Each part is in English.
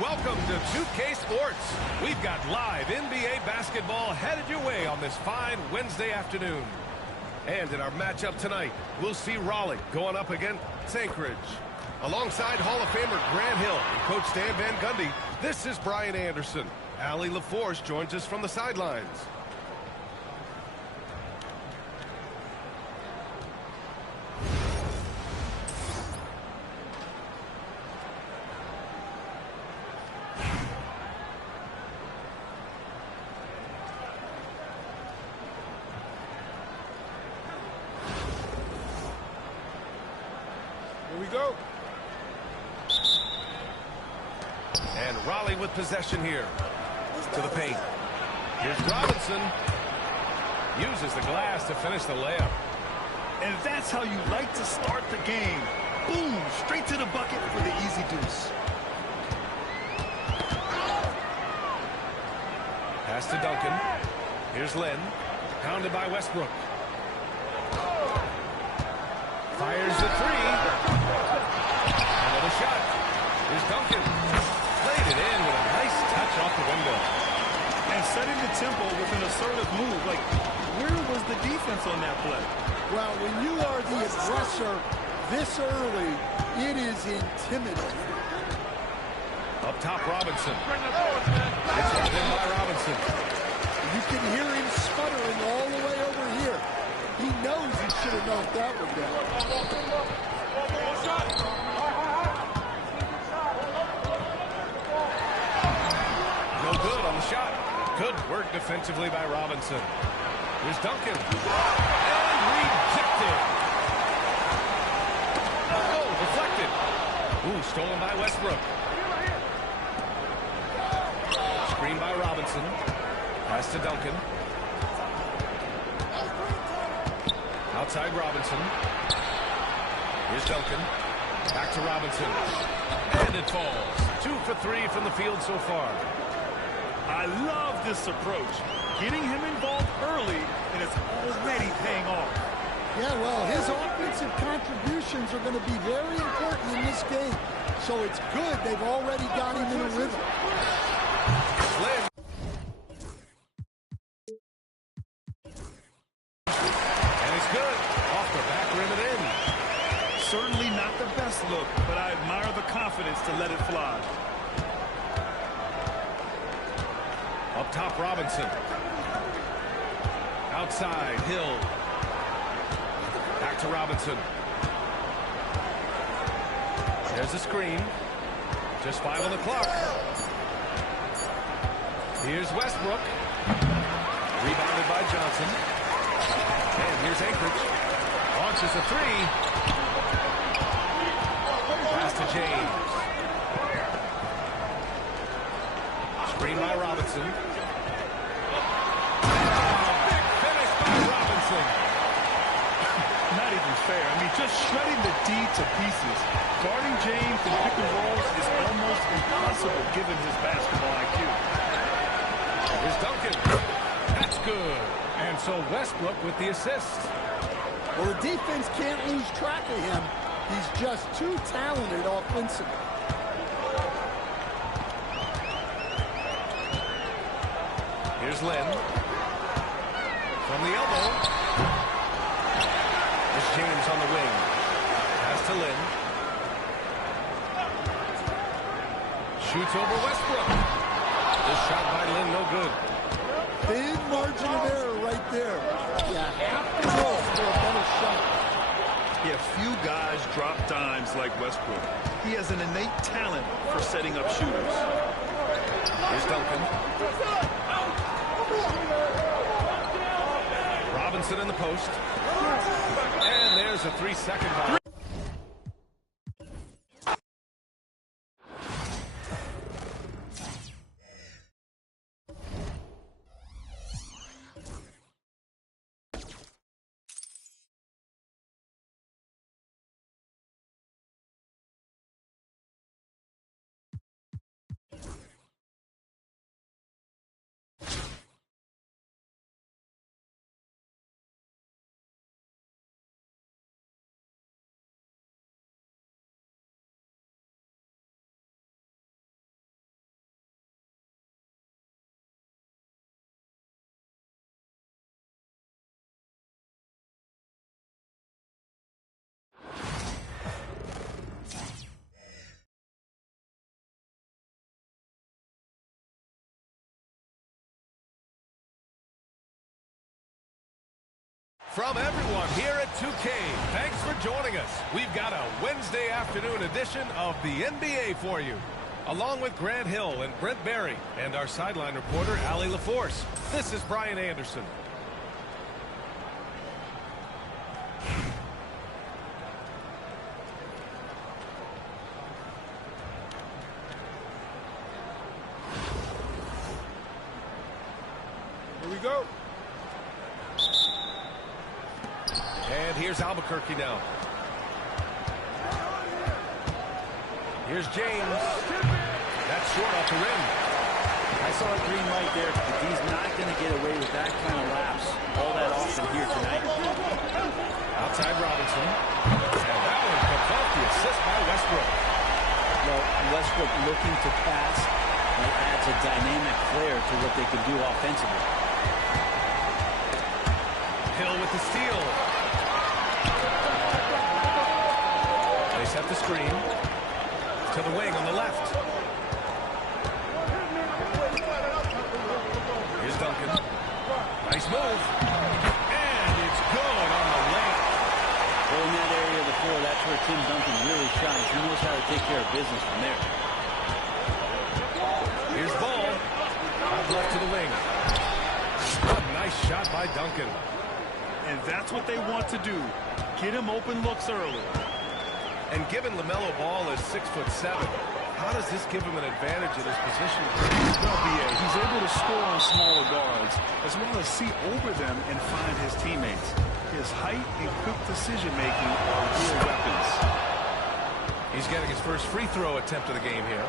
welcome to 2K Sports. We've got live NBA basketball headed your way on this fine Wednesday afternoon. And in our matchup tonight, we'll see Raleigh going up against Anchorage. Alongside Hall of Famer Grant Hill and Coach Stan Van Gundy, this is Brian Anderson. Allie LaForce joins us from the sidelines. Here we go. And Raleigh with possession here. To the paint. Here's Robinson. Uses the glass to finish the layup. And that's how you like to start the game. Boom! Straight to the bucket for the easy deuce. Pass to Duncan. Here's Lynn. Pounded by Westbrook. Fires the three. Another shot. Here's Duncan. Played it in with a nice touch off the window. And setting the tempo with an assertive move. Like, where was the defense on that play? Well, when you are the aggressor this early, it is intimidating. Up top, Robinson. It's all in by Robinson. You can hear him sputtering all the way over here. He knows he should have knocked that one down. No good on the shot. Good work defensively by Robinson. Here's Duncan. And rejected. Oh, deflected. Ooh, stolen by Westbrook. Screen by Robinson. Pass to Duncan. Outside Robinson. Here's Duncan. Back to Robinson. And it falls. 2 for 3 from the field so far. I love this approach. Getting him involved early, and it's already paying off. Yeah, well, his offensive contributions are going to be very important in this game. So it's good they've already got him in a rhythm. Lynn. And it's good. Off the back rim and in. Certainly not the best look, but I admire the confidence to let it fly. Up top, Robinson. Outside, Hill. Back to Robinson. There's a screen. Just 5 on the clock. Here's Westbrook. Rebounded by Johnson. And here's Anchorage. Launches a three. Pass to James. Screen by Robinson. Big finish by Robinson. Not even fair. I mean, just shredding the D to pieces. Guarding James in pick and rolls is almost impossible given his basketball IQ. Here's Duncan. That's good. And so Westbrook with the assist. Well, the defense can't lose track of him. He's just too talented offensively. Here's Lynn. From the elbow. There's James on the wing. Pass to Lynn. Shoots over Westbrook. This shot by Lynn, no good. Big margin of error right there. You have to go for a better shot. Yeah, few guys drop dimes like Westbrook. He has an innate talent for setting up shooters. Here's Duncan. Robinson in the post. And there's a 3-second ball. From everyone here at 2K, thanks for joining us. We've got a Wednesday afternoon edition of the NBA for you. Along with Grant Hill and Brent Berry and our sideline reporter, Allie LaForce. This is Brian Anderson. Here we go. And here's Albuquerque now. Here's James. That's short off the rim. I saw a green light there, but he's not going to get away with that kind of lapse all that often here tonight. Outside Robinson. And that one comes off the assist by Westbrook. Well, Westbrook looking to pass, that adds a dynamic flair to what they can do offensively. Hill with the steal. They set the screen. To the wing on the left. Here's Duncan. Nice move. And it's good on the layup. Well, in that area of the floor, that's where Tim Duncan really shines. He knows how to take care of business from there. Here's Ball. Out left to the wing. A nice shot by Duncan. And that's what they want to do. Get him open looks early. And given LaMelo Ball is 6'7", how does this give him an advantage in his position? Well, B.A., he's able to score on smaller guards, as well as see over them and find his teammates. His height and quick decision-making are real weapons. He's getting his first free throw attempt of the game here.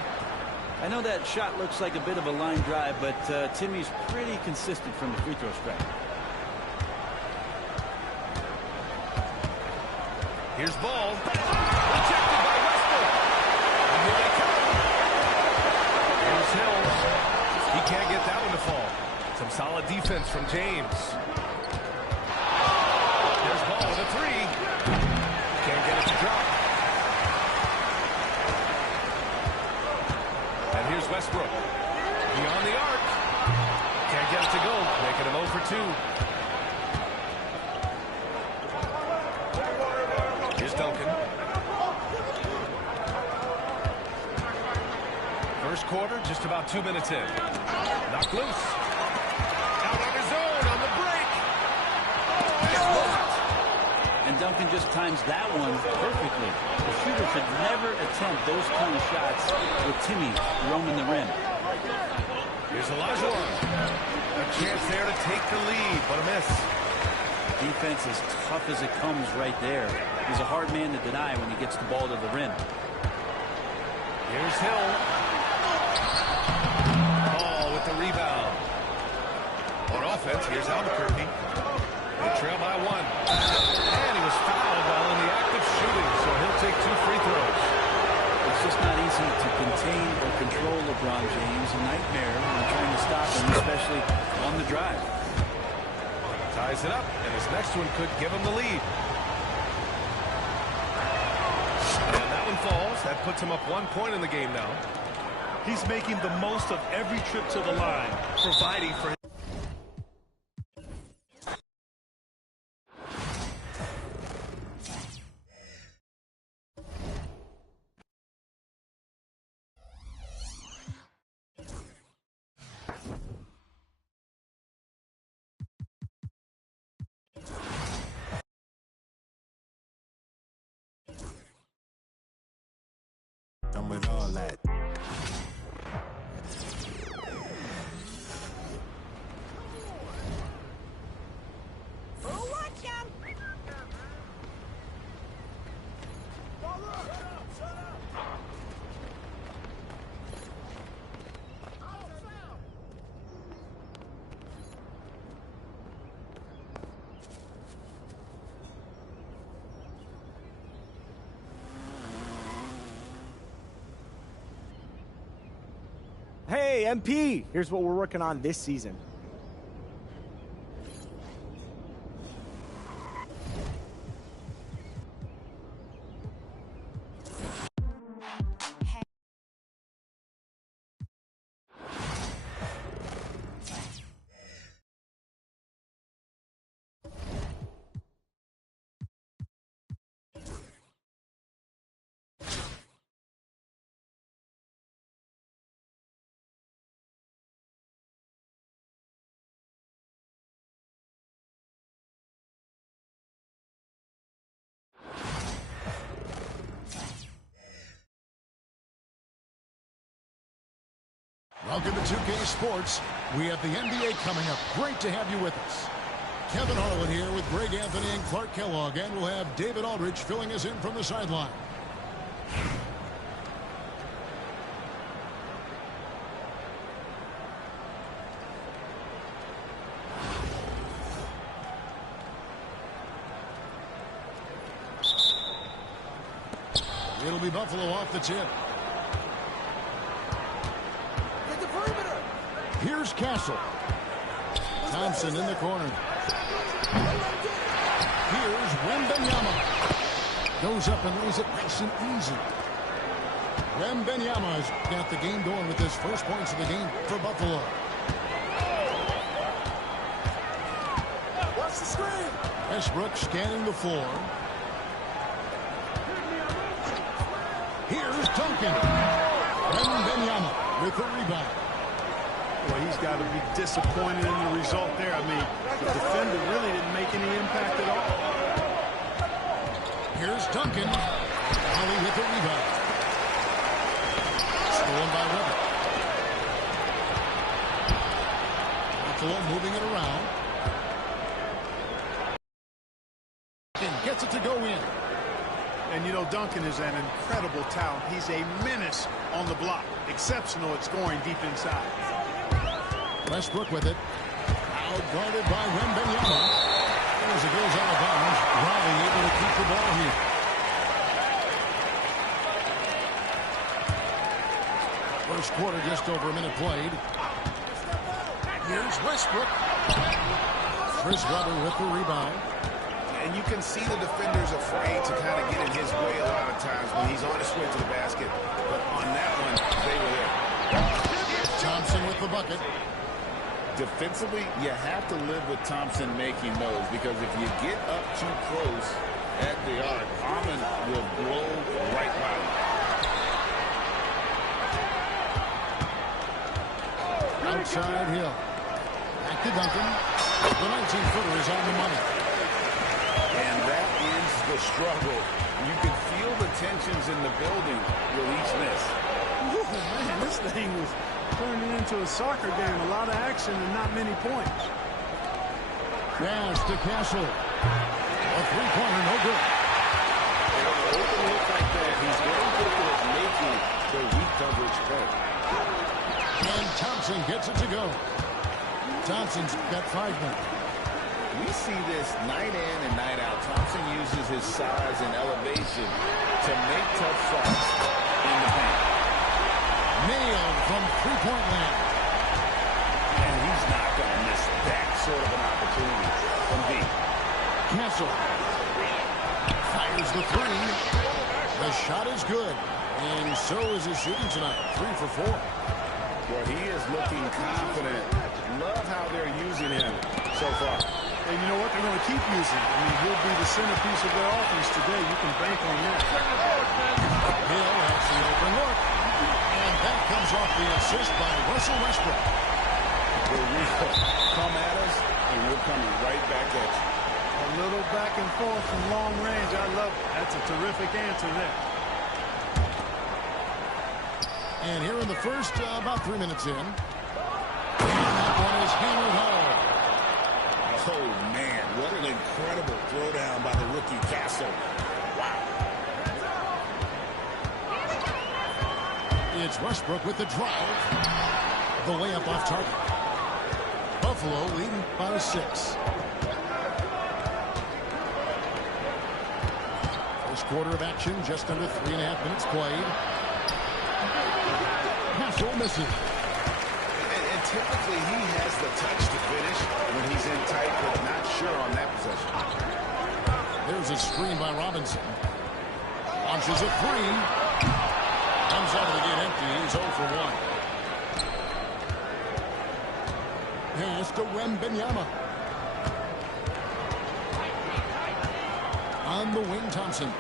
I know that shot looks like a bit of a line drive, but Timmy's pretty consistent from the free throw strike. Here's Ball. Rejected by Westbrook. And here they come. Here's Hill. He can't get that one to fall. Some solid defense from James. There's Ball with a three. Can't get it to drop. And here's Westbrook. Beyond the arc. Can't get it to go. Making him 0 for 2. Duncan. First quarter, just about 2 minutes in. Knocked loose. Out on his own on the break. It's blocked. And Duncan just times that one perfectly. The shooter should never attempt those kind of shots with Timmy roaming the rim. Here's Olajuwon. A chance there to take the lead, but a miss. Defense as tough as it comes right there. He's a hard man to deny when he gets the ball to the rim. Here's Hill. Ball with the rebound. On offense, here's Albuquerque. They trail by 1. And he was fouled while in the act of shooting, so he'll take 2 free throws. It's just not easy to contain or control LeBron James. A nightmare when trying to stop him, especially on the drive. Ties it up, and his next one could give him the lead. And that one falls. That puts him up 1 point in the game now. He's making the most of every trip to the line, providing for him. Done with all that. Hey, MP, here's what we're working on this season. Welcome to 2K Sports. We have the NBA coming up. Great to have you with us. Kevin Harlan here with Greg Anthony and Clark Kellogg, and we'll have David Aldridge filling us in from the sideline. It'll be Buffalo off the tip. Get the perimeter. Here's Castle. Thompson in the corner. Here's Wembanyama. Goes up and lays it nice and easy. Wembanyama's got the game going with his first points of the game for Buffalo. Watch the screen. Westbrook scanning the floor. Here's Duncan. Wembanyama with the rebound. Well, he's got to be disappointed in the result there. I mean, the defender really didn't make any impact at all. Here's Duncan. Holly with the rebound. Stolen by Weber. Buffalo moving it around. And gets it to go in. And, you know, Duncan is an incredible talent. He's a menace on the block. Exceptional at scoring deep inside. Westbrook with it. Out guarded by Wembanyama. And as it goes out of bounds, Raleigh able to keep the ball here. First quarter, just over a minute played. Here's Westbrook. Chris Webber with the rebound. And you can see the defenders afraid to kind of get in his way a lot of times when he's on his way to the basket. But on that one, they were there. Thompson with the bucket. Defensively, you have to live with Thompson making those, because if you get up too close at the arc, Harmon will blow right by you. Outside Hill. Back to Duncan. The 19-footer is on the money. And that is the struggle. You can feel the tensions in the building with each miss. Ooh, man, this thing was turning into a soccer game. A lot of action and not many points. Pass to Castle. A three-pointer, no good. And on an open look like that, he's very good at making the weak coverage play. And Thompson gets it to go. Thompson's got 5 minutes. We see this night in and night out. Thompson uses his size and elevation to make tough shots in the paint. Nailed from three-point land. And he's not going to miss that sort of an opportunity from deep. Castle fires the three. The shot is good. And so is his shooting tonight. 3 for 4. Well, he is looking confident. Love how they're using him so far. And you know what? They're going to keep using. I mean, he'll be the centerpiece of their offense today. You can bank on that. Hill has the open look. And that comes off the assist by Russell Westbrook. We'll come at us, and we're coming right back at you. A little back and forth from long range. I love it. That's a terrific answer there. And here in the first, about 3 minutes in. And that one is hammered home. Oh, man, what an incredible throwdown by the rookie Castle. Wow. It's Westbrook with the drive. The layup off target. Buffalo leading by 6. First quarter of action, just under 3.5 minutes played. Castle misses. And typically he has the touch to finish when he's in tight, but not sure on that possession. There's a screen by Robinson. Launches a three. Comes out of the gate empty. He's 0 for 1. Pass to Wembanyama. On the wing, Thompson.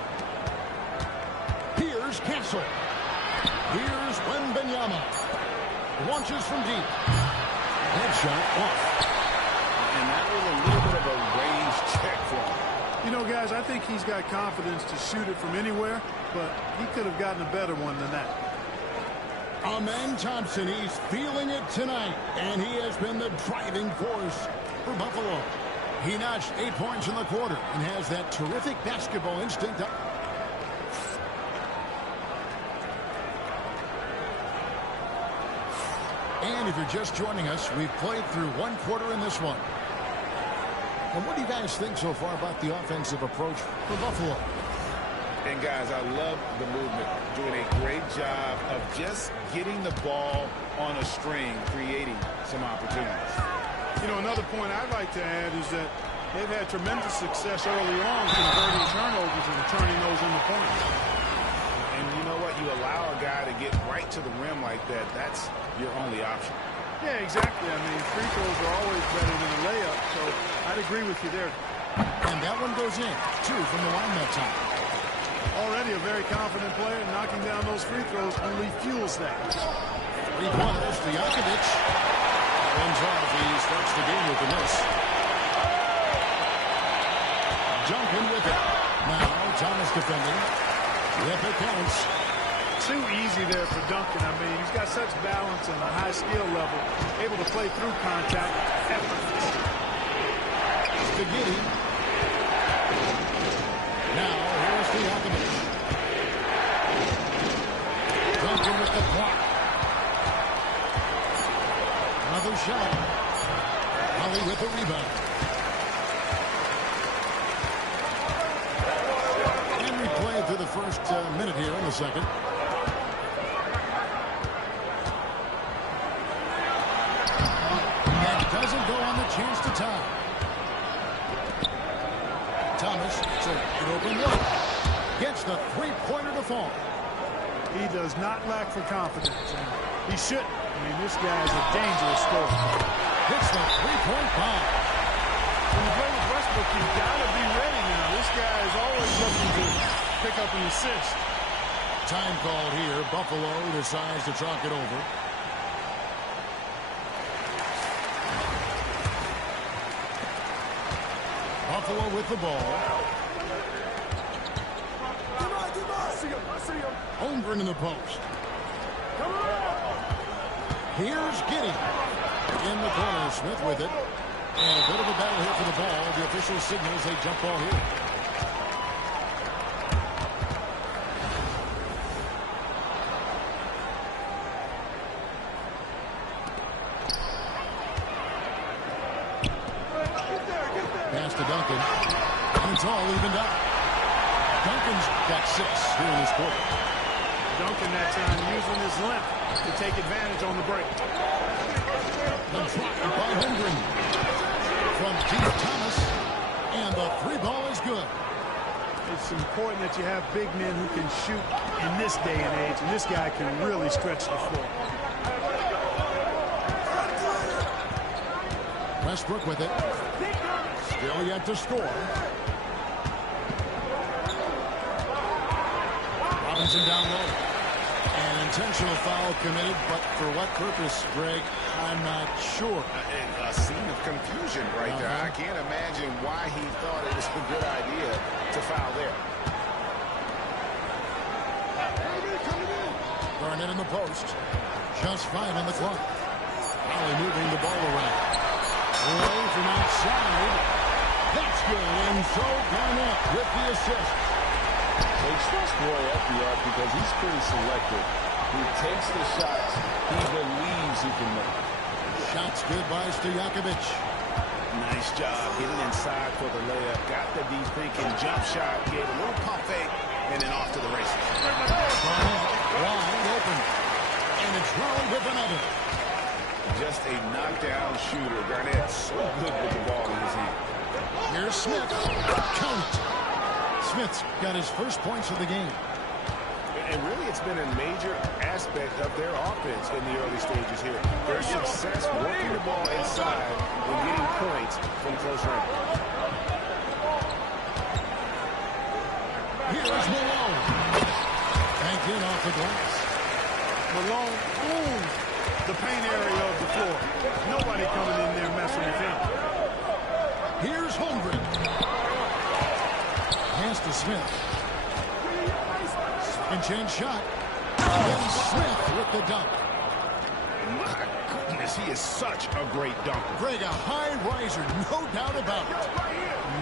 Here's Castle. Here's Wembanyama. Launches from deep. Headshot off. And that was a little bit of a range check for him. You know, guys, I think he's got confidence to shoot it from anywhere, but he could have gotten a better one than that. Amen Thompson, he's feeling it tonight, and he has been the driving force for Buffalo. He notched 8 points in the quarter and has that terrific basketball instinct. And if you're just joining us, we've played through 1 quarter in this one. And what do you guys think so far about the offensive approach for Buffalo? And guys, I love the movement. Doing a great job of just getting the ball on a string, creating some opportunities. You know, another point I'd like to add is that they've had tremendous success early on converting turnovers and turning those into points. And you know what? You allow a guy to get right to the rim like that, that's your only option. Yeah, exactly. I mean, free throws are always better than a layup, so I'd agree with you there. And that one goes in. 2 from the line that time. Already a very confident player, knocking down those free throws only fuels that. 3-pointers to Jokovic. Runs off. He starts the game with a miss. Duncan with it. Now Thomas defending. If it counts. Too easy there for Duncan. I mean, he's got such balance and a high skill level, able to play through contact effortlessly. Spaghetti. Now here's the Jokovic. Duncan with the block. Another shot. Holly with the rebound. And we played through the first minute here in the second. And doesn't go on the chance to tie. Thomas, so an open look. Gets the 3-pointer to fall. He does not lack for confidence, and he shouldn't. I mean, this guy's a dangerous scorer. Hits the 3-point bomb. When you play with Westbrook, you've got to be ready now. This guy is always looking to pick up an assist. Time called here. Buffalo decides to chalk it over. Buffalo with the ball. Holmgren in the post. Here's Giddey. In the corner, Smith with it. And a bit of a battle here for the ball. The official signals a jump ball here. Pass to Duncan. And it's all evened up. Duncan's got 6 here in this quarter. Duncan that time using his length to take advantage on the break. The try by Holmgren. From deep, Thomas. And the 3-ball is good. It's important that you have big men who can shoot in this day and age, and this guy can really stretch the floor. Westbrook with it. Still yet to score. Robinson down low. An intentional foul committed, but for what purpose, Greg? I'm not sure. A scene of confusion right there. I can't imagine why he thought it was a good idea to foul there. Garnett in the post. Just 5 on the clock. Holly moving the ball around. Away from outside. That's good. And so Garnett with the assist. They trust Roy at the arc because he's pretty selective. He takes the shots he believes he can make. Shots good by Stojakovic. Nice job getting inside for the layup. Got the deep thinking jump shot. Gave a little pump fake. And then off to the races. Garnett wide open. And it's Raleigh with another. Just a knockdown shooter. Garnett so good with the ball in his hand. Here's Smith. Count it. Smith's got his first points of the game. And really, it's been a major aspect of their offense in the early stages here. Their success working the ball inside and getting points from close range. Here's Malone. Banked in off the glass. Malone owns the paint area of the floor. Nobody coming in there messing with him. Here's Holmgren. Pass to Smith. And change shot. And Smith with the dunk. My goodness, he is such a great dunker. Greg, a high riser, no doubt about it.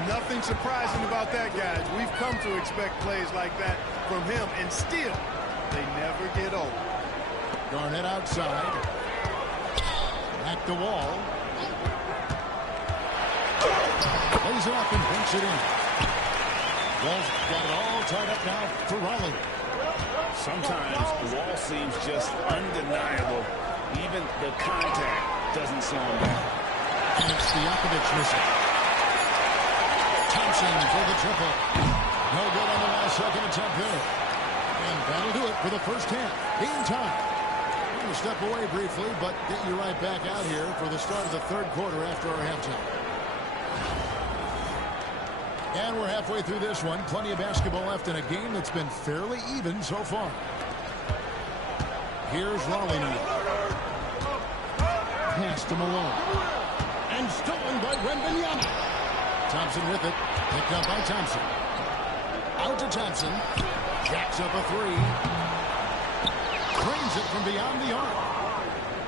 Nothing surprising about that, guys. We've come to expect plays like that from him, and still, they never get old. Garnett outside. Back to Wall. Lays it up and banks it in. Wall's got it all tied up now for Raleigh. Sometimes Wall seems just undeniable. Even the contact doesn't slow him down. And it's Stojakovic missing. Thompson for the triple. No good on the last second attempt there. And that'll do it for the first half. Game time. We're going to step away briefly, but get you right back out here for the start of the third quarter after our halftime. And we're halfway through this one. Plenty of basketball left in a game that's been fairly even so far. Here's Raleigh now. Pass to Malone. And stolen by Wembanyama. Thompson with it. Picked up by Thompson. Out to Thompson. Jacks up a three. Brings it from beyond the arc.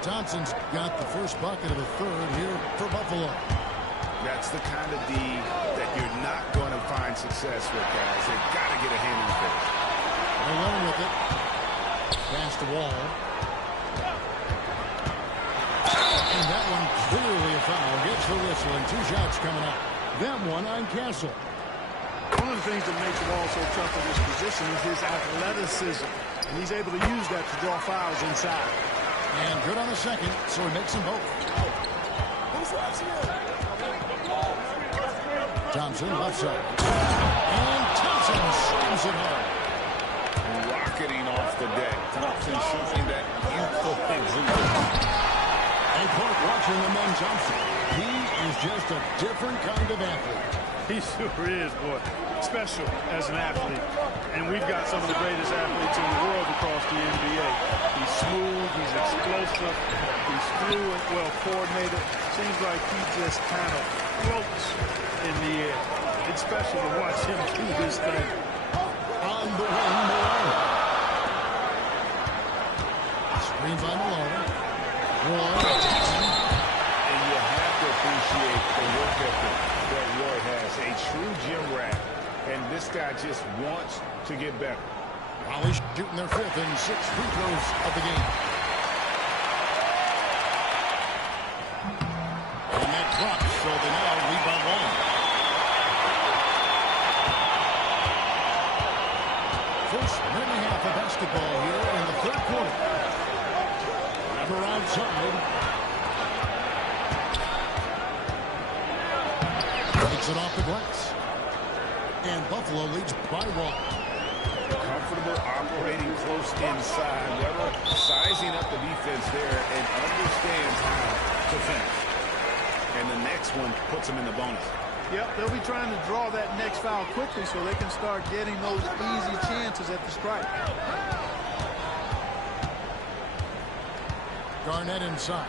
Thompson's got the first bucket of the third here for Buffalo. That's the kind of D that you're not going to find success with, guys. They've got to get a hand in the face. Malone with it. Pass to Wall. And that one clearly a foul. Gets the whistle and two shots coming up. That one on Castle. One of the things that makes Wall so tough in this position is his athleticism. And he's able to use that to draw fouls inside. And good on the second, so he makes them both. Thompson left side. And Thompson slams it home. Rocketing off the deck. Thompson showing that youthful exuberance. Hey, Clark, watching the men Thompson. He is just a different kind of athlete. He sure is, boy. Special as an athlete. And we've got some of the greatest athletes in the world across the NBA. He's smooth, he's explosive, he's fluid, well coordinated. Seems like he just kind of floats in the air. It's special to watch him do this thing. On the wing, Malone. Screen by Malone. Roy Jackson. And you have to appreciate the work ethic that Roy has. A true gym rat. And this guy just wants to get better. Raleigh shooting their fifth and 6 free throws of the game. And that drops, so they now lead by 1. First minute and a half of basketball here in the third quarter. Weber outside. Takes it off the glass. And Buffalo leads by 1. Comfortable operating close inside. Weber sizing up the defense there and understands how to finish. And the next one puts him in the bonus. Yep, they'll be trying to draw that next foul quickly so they can start getting those easy chances at the strike. Garnett inside.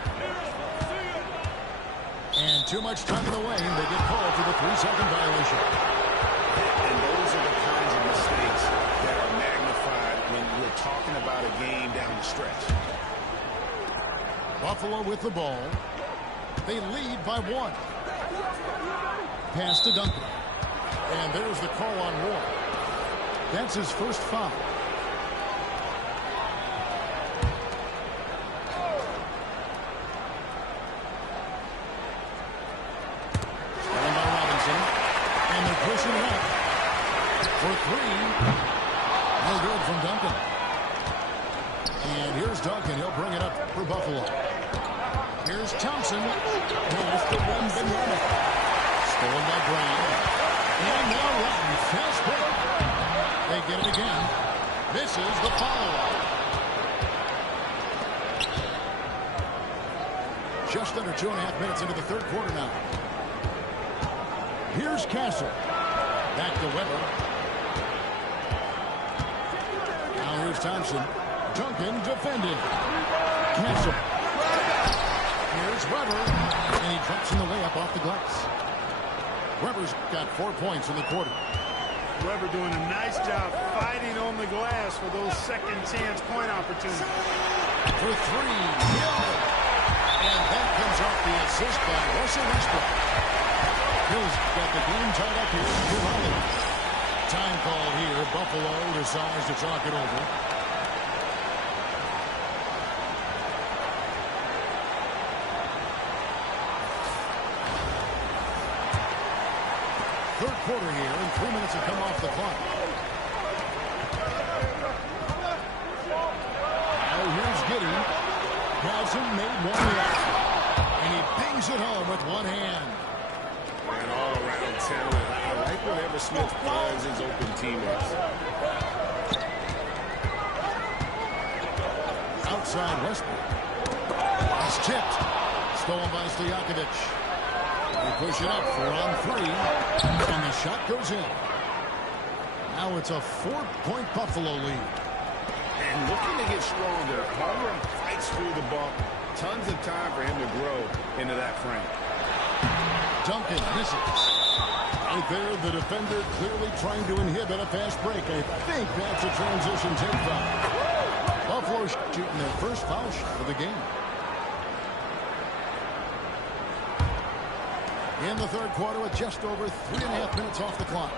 And too much time in the lane. They get called for the 3-second violation. And those are the kinds of mistakes that are magnified when we're talking about a game down the stretch. Buffalo with the ball. They lead by 1. Pass to Duncan. And there's the call on Wall. That's his first foul. Down by Robinson. And they're pushing it up. For 3. No good from Duncan. And here's Duncan. He'll bring it up for Buffalo. Here's Thompson. Here's the Wembanyama. Stolen by Brown. And now Rotten. Fast break. They get it again. This is the follow-up. Just under 2.5 minutes into the third quarter now. Here's Castle. Back to Weber. Now here's Thompson. Duncan defended. Castle. Here's Weber. And he drops in the layup off the glass. Weber's got 4 points in the quarter. Weber doing a nice job fighting on the glass for those second chance point opportunities. For three. And that comes off the assist by Russell Westbrook. Hill's got the game tied up here for Raleigh. Time called here. Buffalo decides to talk it over. Third quarter here, and 3 minutes have come off the clock. Now here's Giddey. Hasn't made one yet. And he bangs it home with one hand. And all-around talent. I like whenever Smith finds his open teammates. Outside Westbrook. It's tipped. Stolen by Stojakovic. They push it up 4-on-3. And the shot goes in. Now it's a 4-point Buffalo lead. And looking to get stronger. Homer fights through the bump. Tons of time for him to grow into that frame. Duncan misses. Right there, the defender clearly trying to inhibit a fast break. I think that's a transition take foul. Buffalo shooting their first foul shot of the game. In the third quarter with just over 3.5 minutes off the clock.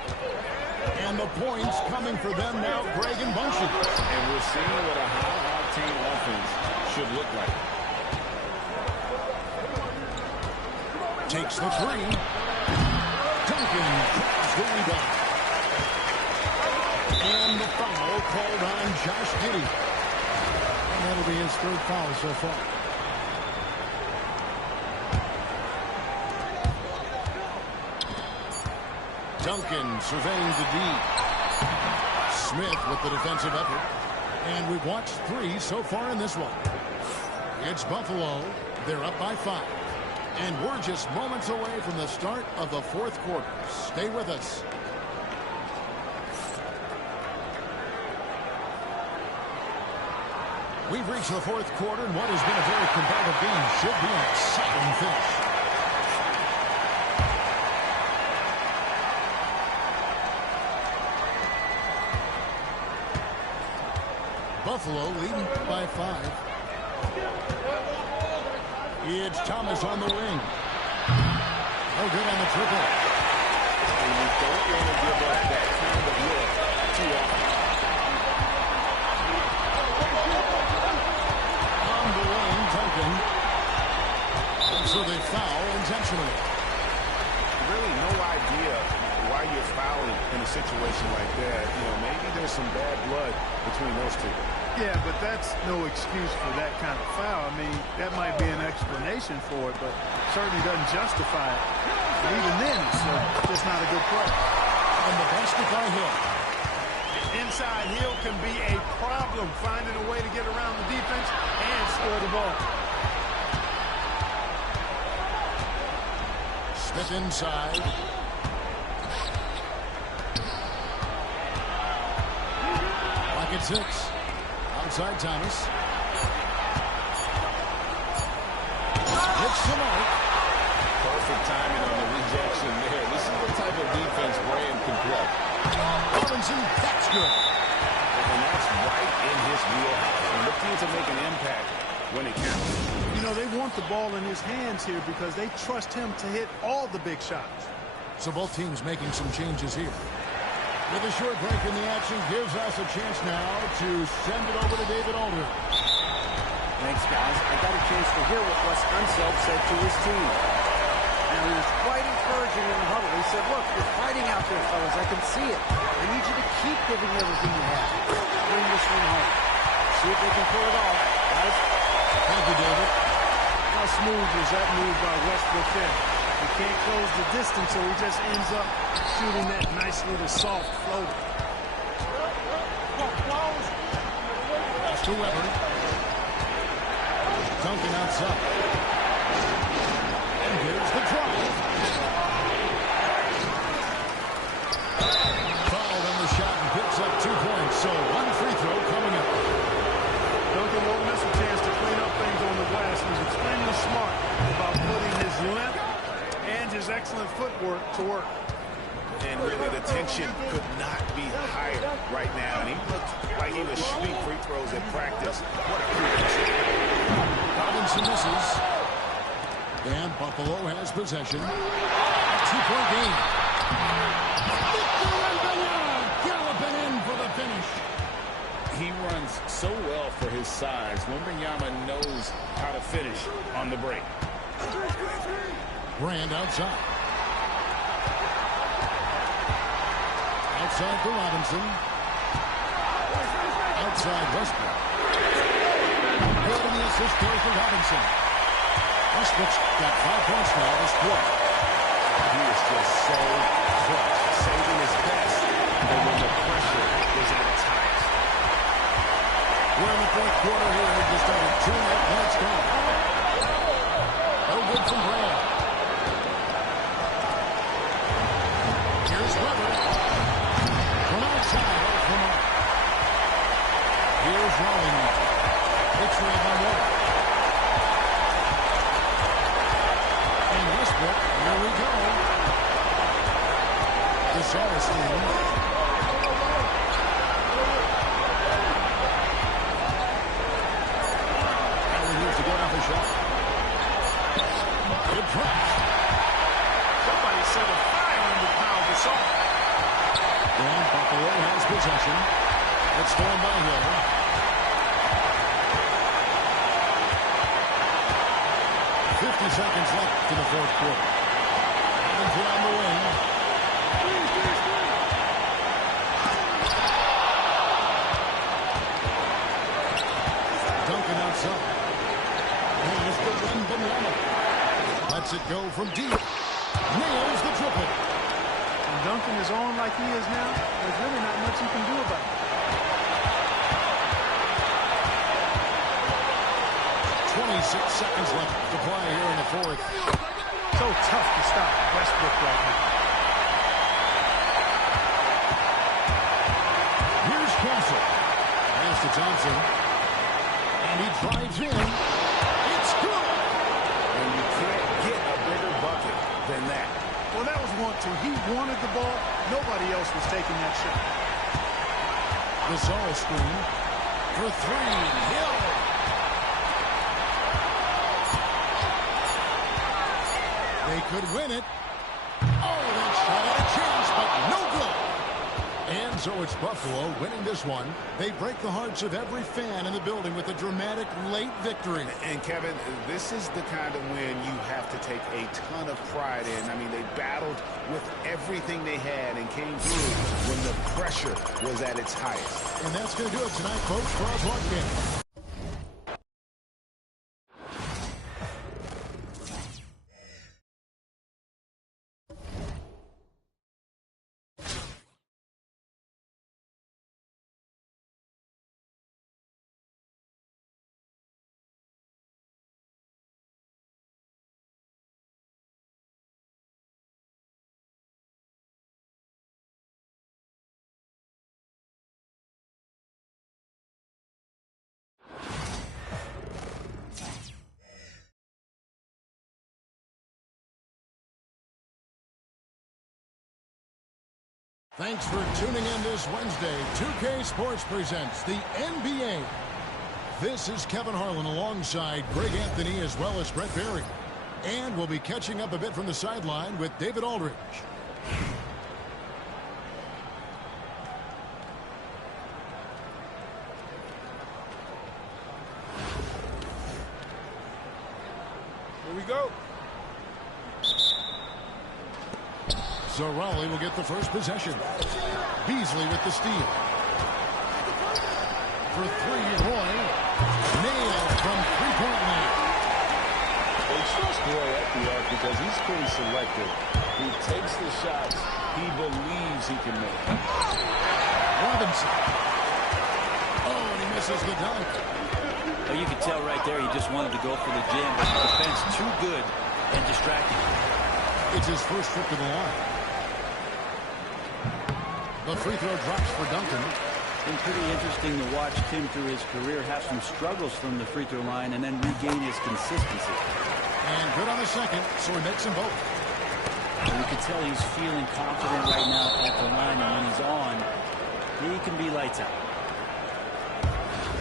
And the points coming for them now, Greg and Bunchy. And we're seeing what a high-octane offense should look like. Takes the three. Duncan grabs the rebound. And the foul called on Josh Giddey. And that'll be his third foul so far. Duncan surveying the D. Smith with the defensive effort. And we've watched 3 so far in this one. It's Buffalo. They're up by 5. And we're just moments away from the start of the fourth quarter. Stay with us. We've reached the fourth quarter, and what has been a very competitive game should be an exciting finish. Buffalo leading by 5. It's Thomas on the wing. No good on the triple. And you don't want to give up that kind of look too often. On the wing, Duncan. And so they foul intentionally. Really no idea why you're fouling in a situation like that. You know, maybe there's some bad blood between those two. Yeah, but that's no excuse for that kind of foul. I mean, that might be an explanation for it, but certainly doesn't justify it. And even then, it's just not a good play. And the basket by Hill. Inside Hill can be a problem, finding a way to get around the defense and score the ball. Smith inside. Lock at 6. Outside Thomas. Hits the mark. Perfect timing on the rejection there. This is the type of defense Graham can play. Robinson, that's good. And that's right in his wheelhouse. And looking to make an impact when it counts. You know, they want the ball in his hands here because they trust him to hit all the big shots. So both teams making some changes here. With a short break in the action, gives us a chance now to send it over to David Aldridge. Thanks, guys. I got a chance to hear what Wes Unseld said to his team. Now, he was quite encouraging in the huddle. He said, look, you're fighting out there, fellas. I can see it. I need you to keep giving everything you have. Bring this one home. See if they can pull it off, guys. Thank you, David. How smooth was that move by Westbrook there? He can't close the distance, so he just ends up shooting that nice little soft floater. Pass to Weber. Duncan outside. And here's the drive. Fouled on the shot and picks up 2 points. So 1 free throw coming up. Duncan won't miss a chance to clean up things on the glass. He's extremely smart about putting his length and his excellent footwork to work. And really, the tension could not be higher right now. And he looked like he was shooting free throws at practice. What a creation. Robinson misses. And Buffalo has possession. A 2-point game. Victor Wembanyama galloping in for the finish. He runs so well for his size. Wembanyama knows how to finish on the break. Brand outside. Outside for Robinson. Outside Westbrook. Good, and the assist goes to Robinson. Westbrook's got 5 points now this quarter. He is just so clutch, saving his best, but when the pressure is at its highest. We're in the fourth quarter here, just under 2.5 minutes gone. No good from Brand. Here's Weber. From outside, off the mark. Here's Rowling. Picturing on Weber. And Westbrook, here we go. Gasol steam. Allen here to get off a shot. Good press. Somebody set a fire under Pau Gasol. And Buffalo has possession. It's stolen by Hill. Seconds left in the fourth quarter. Robinson on the wing. Duncan outside. And Mr. Wembanyama lets it go from deep. Nails the triple. When Duncan is on like he is now, there's really not much you can do about it. 26 seconds left to play here in the fourth. So tough to stop Westbrook right now. Here's Castle. Pass to Thompson. And he drives in. It's good. And you can't get a bigger bucket than that. Well, that was 1-2. He wanted the ball. Nobody else was taking that shot. Gasol screen for 3. Hill. They could win it. Oh, that shot had a chance, but no good. And so it's Buffalo winning this one. They break the hearts of every fan in the building with a dramatic late victory. And Kevin, this is the kind of win you have to take a ton of pride in. I mean, they battled with everything they had and came through when the pressure was at its highest. And that's going to do it tonight, folks, for our Clark game. Thanks for tuning in this Wednesday. 2K Sports presents the NBA. This is Kevin Harlan alongside Greg Anthony as well as Brett Berry. And we'll be catching up a bit from the sideline with David Aldridge. Here we go. So Raleigh will get the first possession. Beasley with the steal. For 3, Roy. Nailed from three-point line. They trust Roy at the arc because he's pretty selective. He takes the shots he believes he can make. Robinson. Oh, and he misses the dunk. Oh, you could tell right there he just wanted to go for the jam, but the defense too good and distracting. It's his first trip to the line. The free throw drops for Duncan. It's been pretty interesting to watch Tim through his career have some struggles from the free throw line and then regain his consistency. And good on the second, so he makes them both. And you can tell he's feeling confident right now at the line, and when he's on, he can be lights out.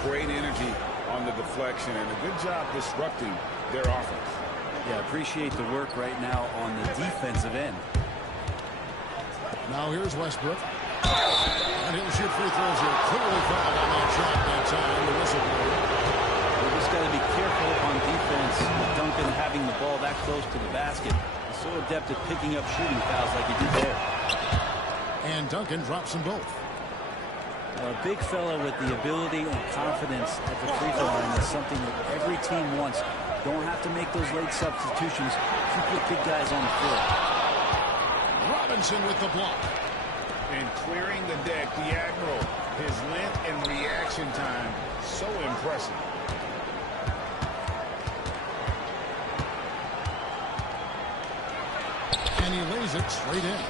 Great energy on the deflection, and a good job disrupting their offense. Yeah, appreciate the work right now on the defensive end. Now here's Westbrook. And he'll shoot free throws here. Clearly fouled on that shot that time. The whistle blew. We just got to be careful on defense with Duncan having the ball that close to the basket. He's so adept at picking up shooting fouls like he did there. And Duncan drops them both. A big fella with the ability and confidence at the free throw line is something that every team wants. Don't have to make those late substitutions. Keep your big guys on the floor. Robinson with the block. And clearing the deck, the Admiral. His length and reaction time, so impressive. And he lays it straight in.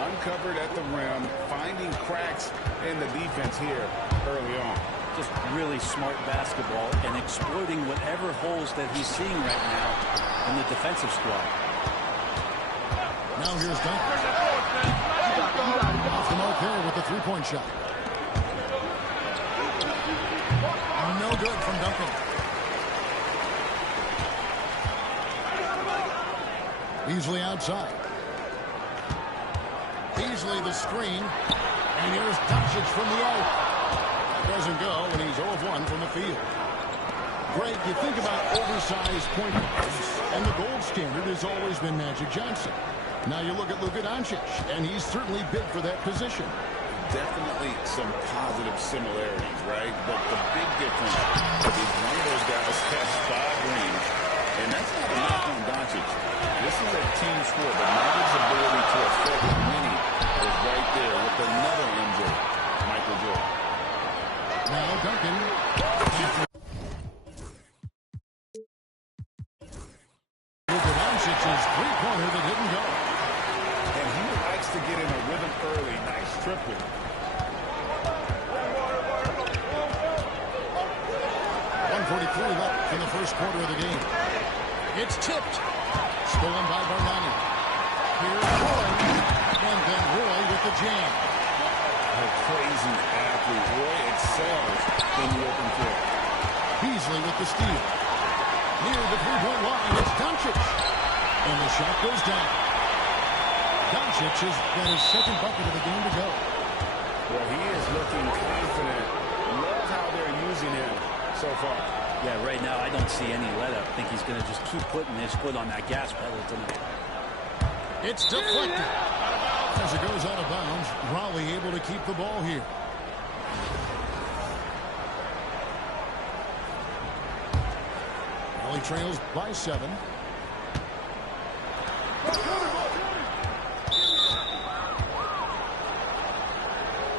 Uncovered at the rim, finding cracks in the defense here early on. Just really smart basketball and exploiting whatever holes that he's seeing right now in the defensive squad. Now here's Duncan. Off the mark there with the three-point shot. No good from Duncan. Beasley outside. Beasley the screen. And here's Doncic from the arc. That doesn't go, and he's 0 of 1 from the field. Greg, you think about oversized point guards, and the gold standard has always been Magic Johnson. Now you look at Luka Doncic, and he's certainly big for that position. Definitely some positive similarities, right? But the big difference is one of those guys has 5 rings, and that's not a knock on Doncic. This is a team sport, but Magic's ability to affect winning is right there with another MJ, Michael Jordan. Now Duncan. Luka Doncic's three-pointer that didn't go. And he likes to get in a rhythm early. Nice triple. 1:43 left in the first quarter of the game. It's tipped. Stolen by Bargnani. Here's Roy. And then Roy with the jam. A crazy athlete. Roy excels in the open floor. Beasley with the steal. Near the three-point line, it's Doncic. And the shot goes down. Doncic has got his second bucket of the game to go. Well, he is looking confident. Love how they're using him so far. Yeah, right now I don't see any let-up. I think he's going to just keep putting his foot on that gas pedal tonight. It's deflected. As it goes out of bounds, Raleigh able to keep the ball here. Raleigh trails by 7.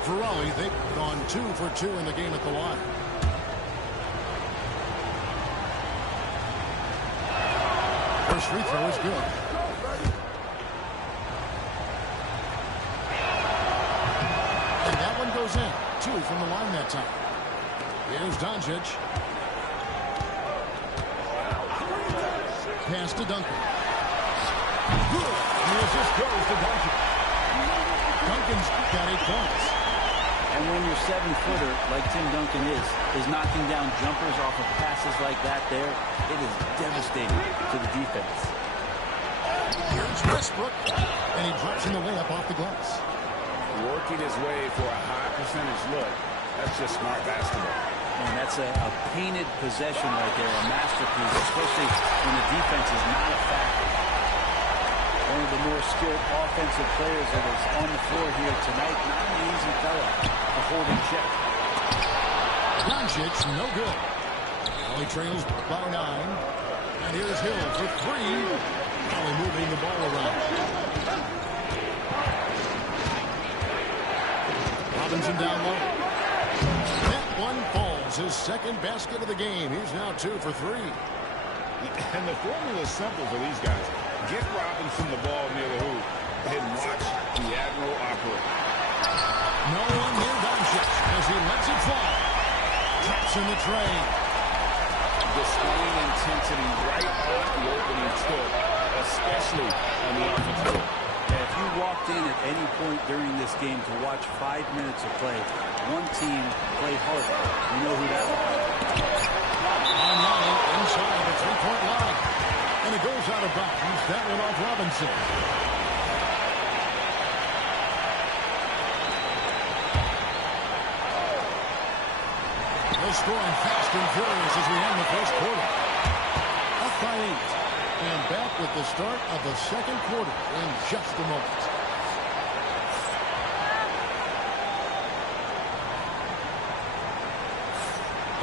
For Raleigh, they've gone 2 for 2 in the game at the line. First free throw is good. And that one goes in. 2 from the line that time. Here's Doncic. Pass to Duncan. Good. And the assist goes to Doncic. Duncan's got 8 points. And when your 7-footer, like Tim Duncan is knocking down jumpers off of passes like that there, it is devastating to the defense. Here's Westbrook. And he drops in the layup off the glass. Working his way for a high percentage look. That's just smart basketball. And that's a painted possession right there, a masterpiece, especially when the defense is not a factor. One of the more skilled offensive players that is on the floor here tonight. Not an easy fella to hold in check. Doncic, no good. Raleigh trails by 9. And here's Hill for 3. Raleigh moving the ball around. Robinson down low. That one falls. His second basket of the game. He's now 2 for 3. And the formula is simple for these guys. Get Robinson the ball near the hoop and watch the Admiral operate. No one near Doncic as he lets it fly. Drops in the tray. Displaying intensity right off the opening tip of especially on the offensive end. If you walked in at any point during this game to watch 5 minutes of play, one team played harder. You know who that was. Online inside the three-point line. And it goes out of bounds. That one off Robinson. They're scoring fast and furious as we end the first quarter. Up by 8. And back with the start of the second quarter in just a moment.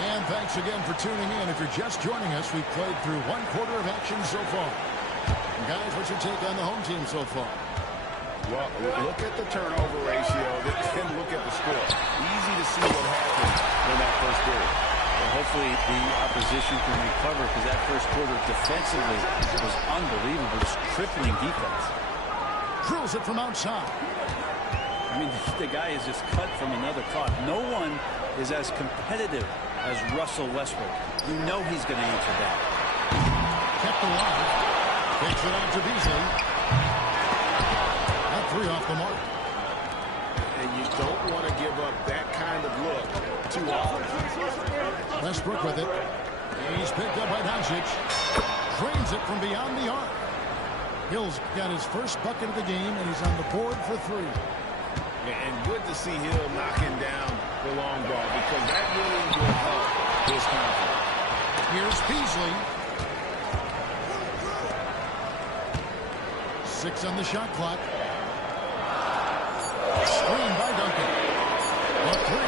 And thanks again for tuning in. If you're just joining us, we've played through one quarter of action so far. And guys, what's your take on the home team so far? Well, look at the turnover ratio, then look at the score. Easy to see what happened in that first period. Well, hopefully the opposition can recover, because that first quarter defensively was unbelievable. Just crippling defense. Drills it from outside. I mean, the guy is just cut from another cloth. No one is as competitive as Russell Westbrook. You know he's going to answer that. Kept alive. Takes it out to Beasley. That 3 off the mark. And you don't want to give up that kind of look too often. Westbrook with it. He's picked up by Doncic. Drains it from beyond the arc. Hill's got his first bucket of the game, and he's on the board for 3. And good to see Hill knocking down the long ball, because that really will help his confidence. Here's Beasley. 6 on the shot clock. Screen by Duncan. A 3.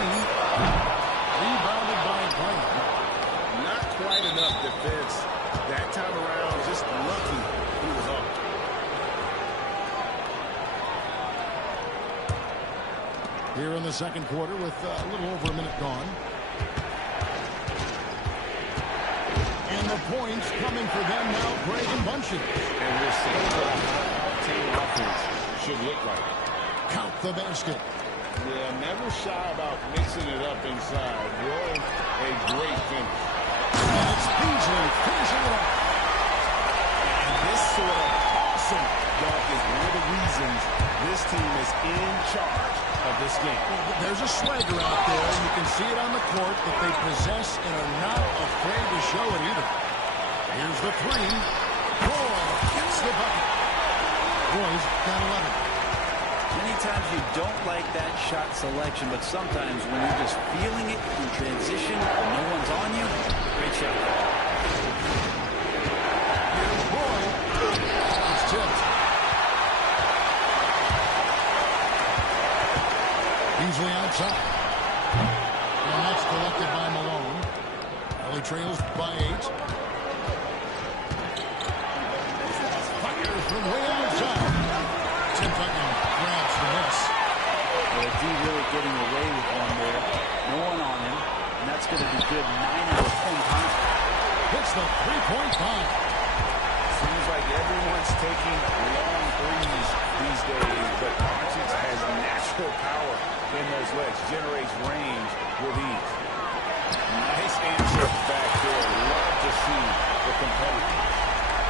Rebounded by Graham. Not quite enough defense that time around. Just lucky he was up. Here in the second quarter with a little over a minute gone. And the points coming for them now, Greg and Bunches. And we're seeing what a team offense should look like. Count the basket. Yeah, never shy about mixing it up inside. Really a great finish. And it's Beasley finishing it up. And this sort of awesome dunk is one of the reasons this team is in charge of this game. There's a swagger out there. You can see it on the court that they possess and are not afraid to show it either. Here's the 3. Roy gets the bucket. Roy's got 11. Many times you don't like that shot selection, but sometimes when you're just feeling it in transition and no one's on you, great shot. Here's Roy. It's tipped. Beasley outside. And that's collected by Malone. He trails by 8. Fires from way outside. Kentucky grabs the miss. Well, D really getting away with one there. No one on him. And that's going to be good 9 out of 10 times. Hits the three-point bomb. Seems like everyone's taking long threes these days, but Doncic has natural power in those legs, generates range with ease. Nice answer back there. Love to see the competitors.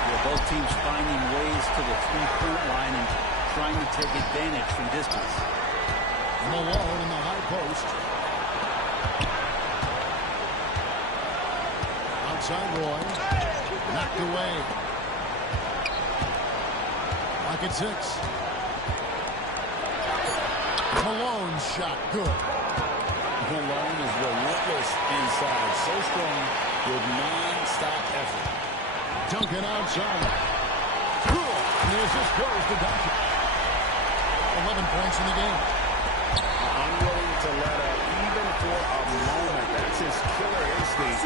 Yeah, both teams finding ways to the three-point line and trying to take advantage from distance. Malone in the high post. Outside Roy. Knocked away. Pocket 6. Malone's shot good. Malone is relentless inside. So strong with non-stop effort. Duncan outside. And the assist goes to Duncan. 11 points in the game. Unwilling to let up even for a moment. That's his killer instinct.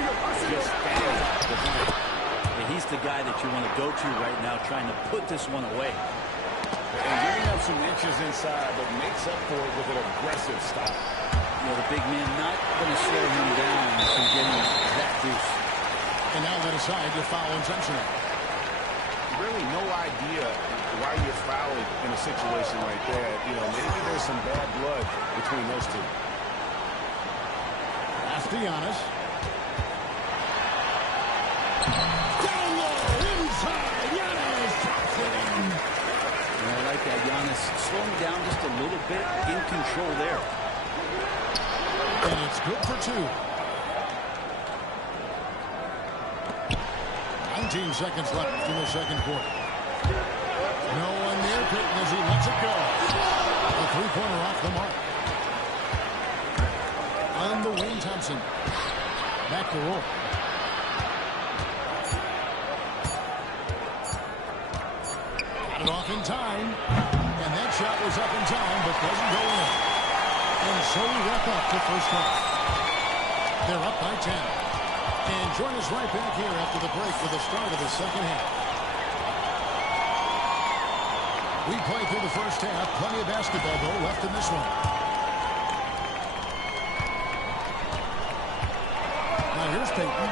Just fanning the point. Yeah, he's the guy that you want to go to right now, trying to put this one away. And giving up some inches inside, but makes up for it with an aggressive stop. You know, the big man not going to slow him down from getting that deuce. And now let aside your foul intentional. Really no idea why you're fouling in a situation like that. You know, maybe there's some bad blood between those two. Giannis. Down low, inside, Giannis drops at, Giannis. Slowing down just a little bit, in control there. And it's good for 2. 19 seconds left in the second quarter. No one near Peyton as he lets it go. The three-pointer off the mark. On the wing, Thompson. Back to Roy. Got it off in time. And that shot was up in time, but doesn't go in. And so we wrap up the first half. They're up by 10. And join us right back here after the break for the start of the second half. We play through the first half. Plenty of basketball, though, left in this one. Now here's Peyton.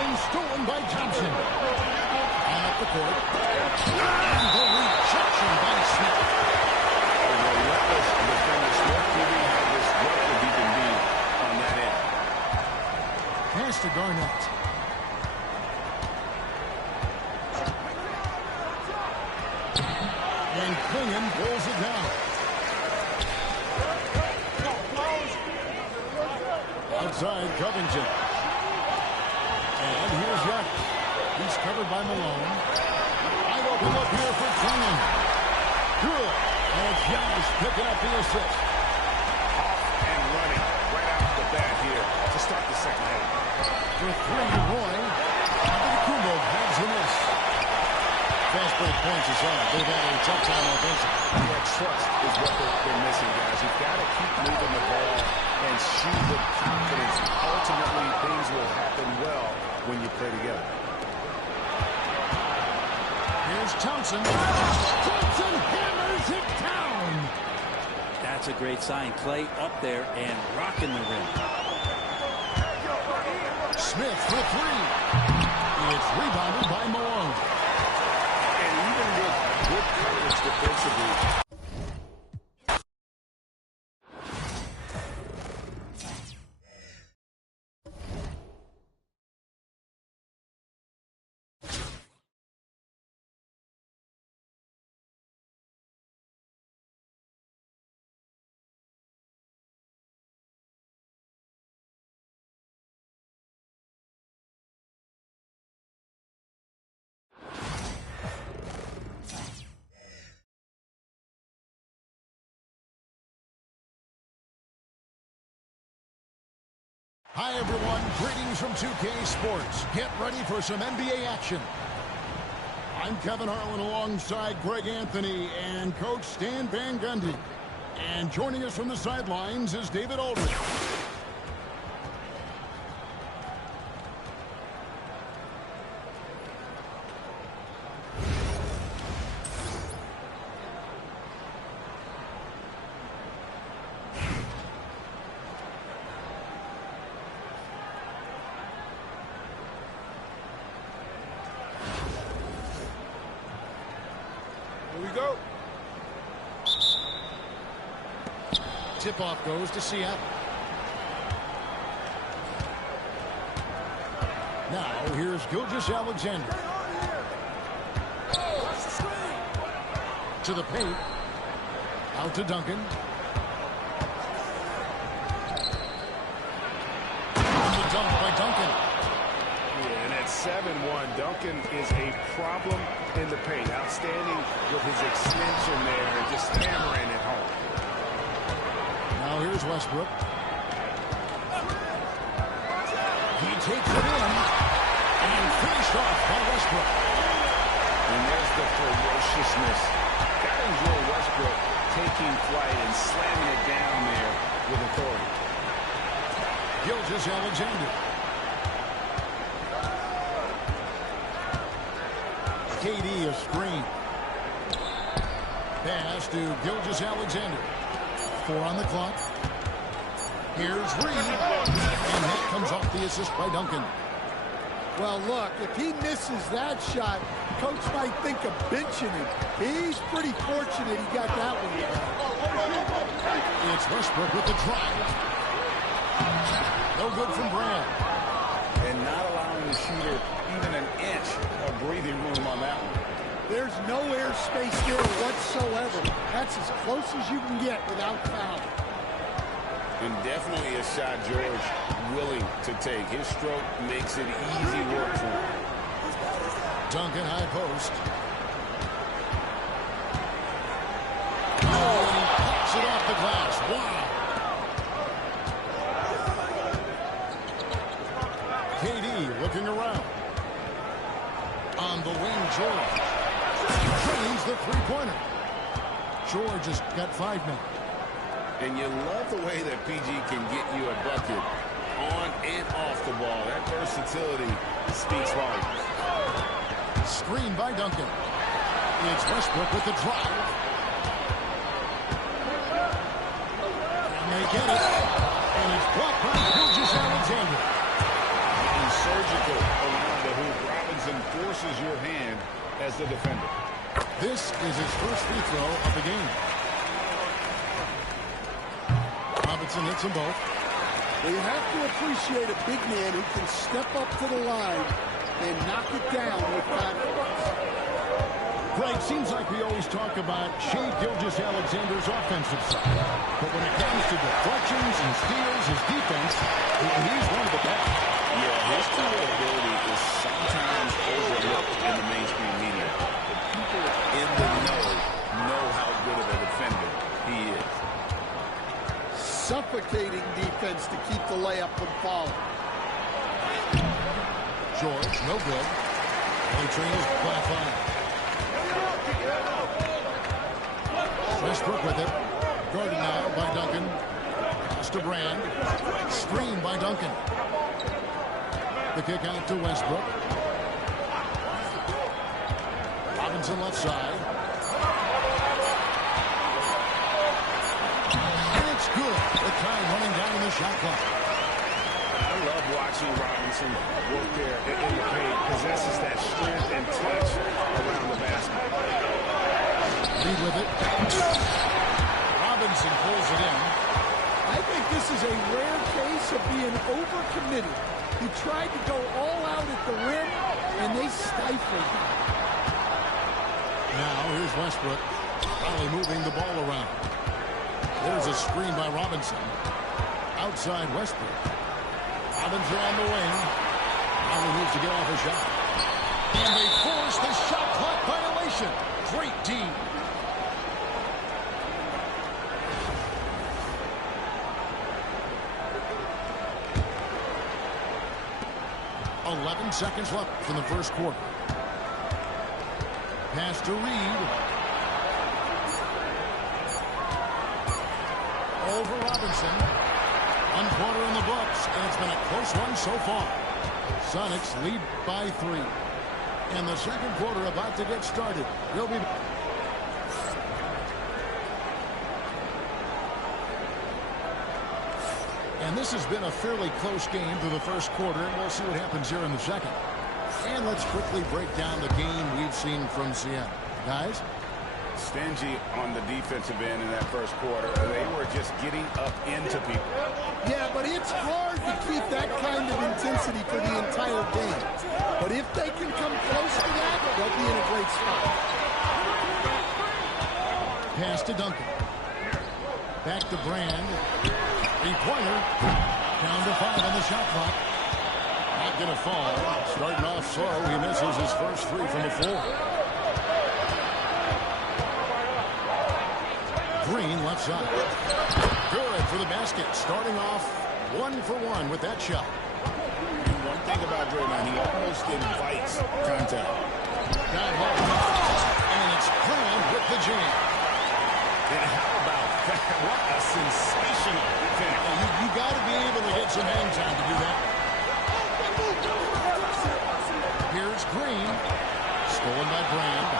And stolen by Thompson. And up the court. And the rejection by Smith. A relentless defender. Smith really had this disruptive he can be on that end. Pass to Garnett. And Klingon pulls it down. Outside Covington. And here's Young. He's covered by Malone. Wide open look here for Klingon. Good. And it's Giannis picking up the assist. Off and running right out the bat here to start the second half. For 3, Roy. Kumbo has a miss. Fast break points aside, they've had a tough time offensively. Yeah, trust is what they're missing, guys. You've got to keep moving the ball and shoot with confidence. Ultimately, things will happen well when you play together. Here's Thompson. Thompson hammers it down. That's a great sign. Clay up there and rocking the rim. Smith for 3. It's rebounded by Malone. And even with good coverage defensively, Hi, everyone. Greetings from 2K Sports. Get ready for some NBA action. I'm Kevin Harlan alongside Greg Anthony and Coach Stan Van Gundy. And joining us from the sidelines is David Aldridge. go. Tip-off goes to Seattle. Now, here's Gilgeous-Alexander. To the paint. Out to Duncan. The dunk by Duncan. Yeah, and at 7-1, Duncan is a problem in the paint. Outstanding with his extension there and just hammering it home. Now here's Westbrook. He takes it in and finished off by Westbrook. And there's the ferociousness. Gotta enjoy Westbrook taking flight and slamming it down there with authority. Gilgeous-Alexander. KD a screen. Pass to Gilgeous-Alexander. 4 on the clock. Here's Reed. And that comes off the assist by Duncan. Well, look, if he misses that shot, Coach might think of benching him. He's pretty fortunate he got that one. It's Westbrook with the drive. No good from Brad. And not allowing the shooter even an inch of breathing room on that one. There's no airspace there whatsoever. That's as close as you can get without foul. And definitely a shot George willing to take. His stroke makes it easy work for him. Duncan high post. Oh, and he pops it off the glass. Wow. KD looking around. On the wing, George. Drains the three-pointer. George has got 5 men. And you love the way that PG can get you a bucket on and off the ball. That versatility speaks volumes. Screen by Duncan. It's Westbrook with the drive. And they get it. And it's blocked by Gilgeous-Alexander. Getting surgical around the hoop. Robinson forces your hand as the defender. This is his first free throw of the game. Robinson hits them both. Well, you have to appreciate a big man who can step up to the line and knock it down with confidence. Greg, seems like we always talk about Shai Gilgeous-Alexander's offensive side. But when it comes to deflections and steals, his defense, he's one of the best. Yeah, his two-way ability is sometimes overlooked in the mainstream media. The people in the know how good of a defender he is. Suffocating defense to keep the layup from falling. George, no good. Only trains by 5. Westbrook with it. Guarded now by Duncan. Pass to Brand. Screen by Duncan. The kick out to Westbrook. Robinson left side. And it's good. The time running down in the shot clock. I love watching Robinson work there in the paint. Possesses that strength and touch around the basket. Lead with it. Robinson pulls it in. I think this is a rare case of being overcommitted. He tried to go all out at the rim, and they stifled him. Now here's Westbrook. Finally moving the ball around. There's a screen by Robinson. Outside Westbrook. Robinson on the wing. Now he needs to get off a shot. And they force the shot clock violation. Great D. 11 seconds left in the first quarter. Pass to Reed. Over Robinson. 1 quarter in the books, and it's been a close one so far. Sonics lead by 3. And the second quarter about to get started. They'll be... And this has been a fairly close game through the first quarter, and we'll see what happens here in the second. And let's quickly break down the game we've seen from Seattle. Guys? Stingy on the defensive end in that first quarter. They were just getting up into people. Yeah, but it's hard to keep that kind of intensity for the entire game. But if they can come close to that, they'll be in a great spot. Pass to Duncan. Back to Brand. Three-pointer. Down to 5 on the shot clock. Not going to fall. Starting off slow. He misses his first 3 from the floor. Green left side. Good for the basket. Starting off 1 for 1 with that shot. And one thing about Draymond, he almost invites contact. Down low. And it's Brand with the jam. And how about that? What a sensational finish. You got to be able to get some hang time to do that. Here's Green. Stolen by Brand.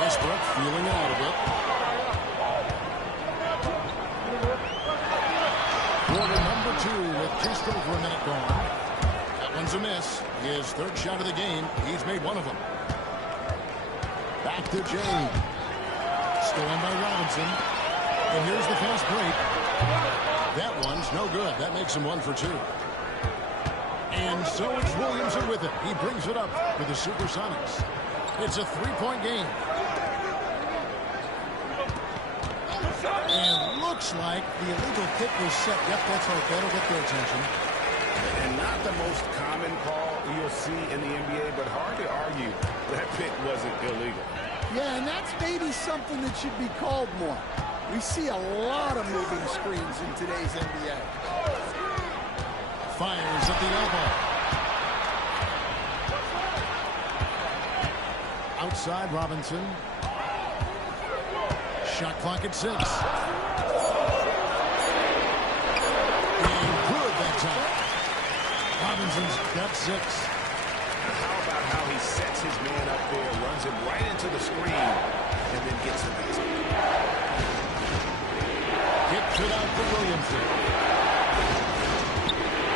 Westbrook feeling out of it. Quarter number 2 with just over a minute gone. That one's a miss. His third shot of the game. He's made one of them. Back to James. Stolen by Robinson. And here's the fast break. That one's no good. That makes him 1 for 2. And so it's Williamson with it. He brings it up for the Supersonics. It's a three-point game. And looks like the illegal kick was set. Yep, that's right. That'll get their attention. And not the most common call you'll see in the NBA, but hard to argue that pick wasn't illegal. Yeah, and that's maybe something that should be called more. We see a lot of moving screens in today's NBA. Fires at the elbow. Outside Robinson. Shot clock at 6. And good that time. Robinson's got 6. How about how he sets his man up there, runs him right into the screen, and then gets him back. Kicks it out for Williamson.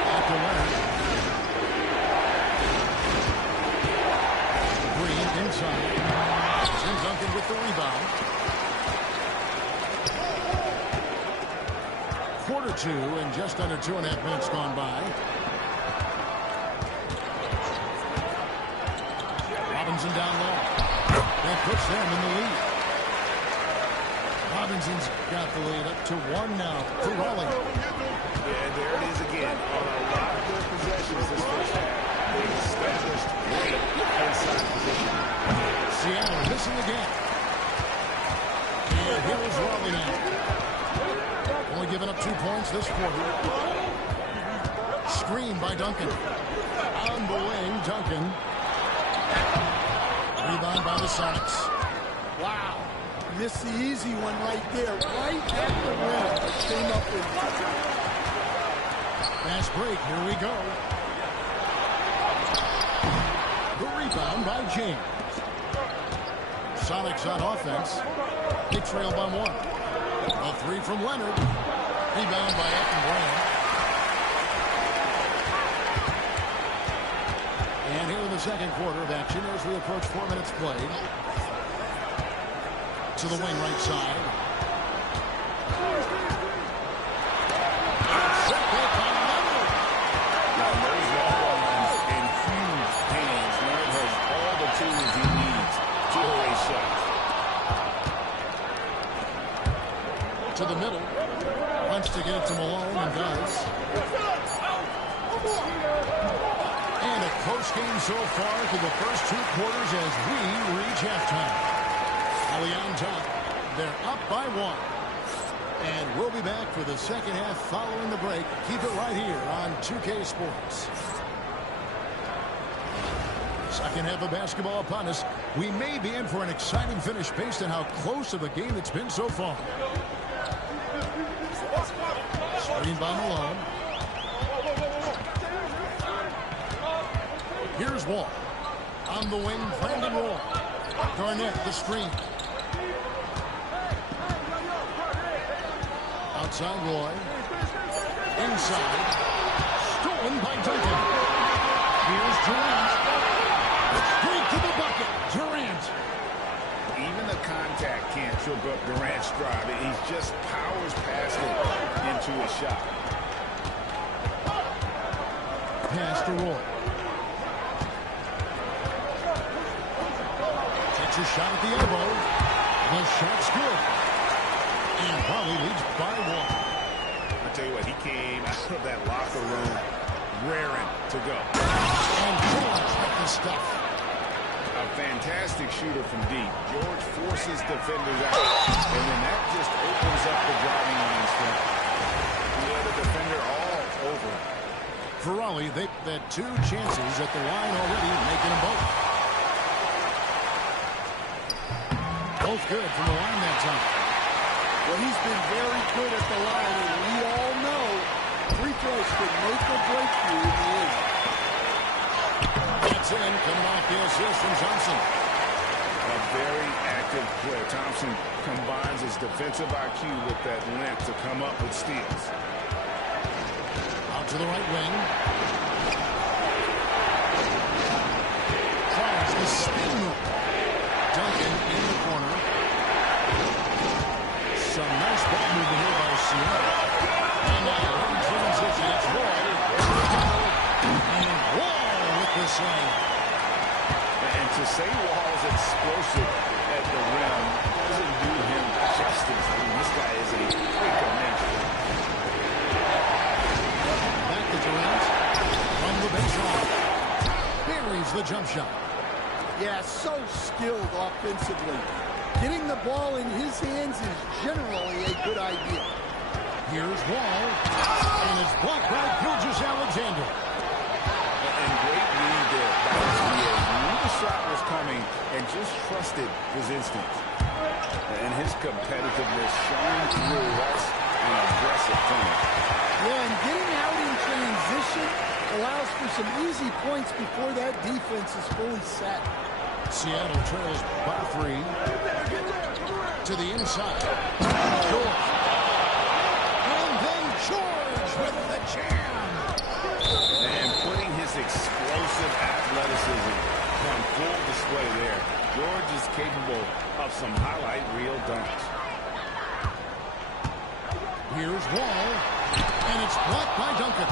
At the left. Green inside. Tim Duncan with the rebound. Quarter 2 and just under 2.5 minutes gone by. Robinson down low. That puts them in the lead. Robinson's got the lead up to 1 now for Raleigh. Yeah, there it is again. On a lot of their possessions this first half, they established great inside position. Seattle missing again. And here is Raleigh now. Only giving up 2 points this quarter. Screen by Duncan. On the wing, Duncan. Rebound by the Sonics. Wow. Missed the easy one right there. Right at the rim. Came up with it. Fast break. Here we go. The rebound by James. Sonics on offense. They trail by 1. A 3 from Leonard. Rebound by Brand. And here in the second quarter of action as we approach 4 minutes played. To the wing right side. Set back by Leonard. Now those long ones in huge hands. Leonard has all the tools he needs to erase shots. To the middle. Wants to get it to Malone and does. And a close game so far through the first 2 quarters as we reach halftime. Raleigh on top. They're up by 1. And we'll be back for the second half following the break. Keep it right here on 2K Sports. Second half of basketball upon us. We may be in for an exciting finish based on how close of a game it's been so far. Screen by Malone. Here's Wall. On the wing, Brandon Wall. Garnett, the screen. Outside Roy. Inside. Stolen by Duncan. Here's Durant. Straight to the bucket. Durant. Even the contact can't trip up Durant's drive. He just powers past it into a shot. Pass to Roy. Takes a shot at the elbow. The shot's good. And Raleigh leads by 1. I tell you what, he came out of that locker room raring to go. And George with the stuff. A fantastic shooter from deep. George forces defenders out, and then that just opens up the driving lanes for him. Yeah, the defender all over him. For Raleigh, they've had 2 chances at the line already, making them both. Both good from the line that time. Well, he's been very good at the line, and we all know free throws can make or break you in the end. That's in, coming off the assist from Johnson. A very active player. Thompson combines his defensive IQ with that length to come up with steals. Out to the right wing. Tries the spin move. Duncan in the corner. Some nice ball movement here by Seattle. And now in transition, it's Roy. And slam. And to say Wall's explosive at the rim doesn't do him justice. I mean, this guy is a freak of nature. Back to Durant. From the baseline. Buries the jump shot. Yeah, so skilled offensively. Getting the ball in his hands is generally a good idea. Here's Wall. And it's blocked by Gilgeous-Alexander. And great read there by his knew the shot was coming and just trusted his instincts. And his competitiveness showing through. That's an aggressive finish. Yeah, and getting out in transition allows for some easy points before that defense is fully set. Seattle trails by 3. To the inside. George. And then George with the jam. And putting his explosive athleticism on full display there. George is capable of some highlight reel dunks. Here's Wall. And it's blocked by Duncan.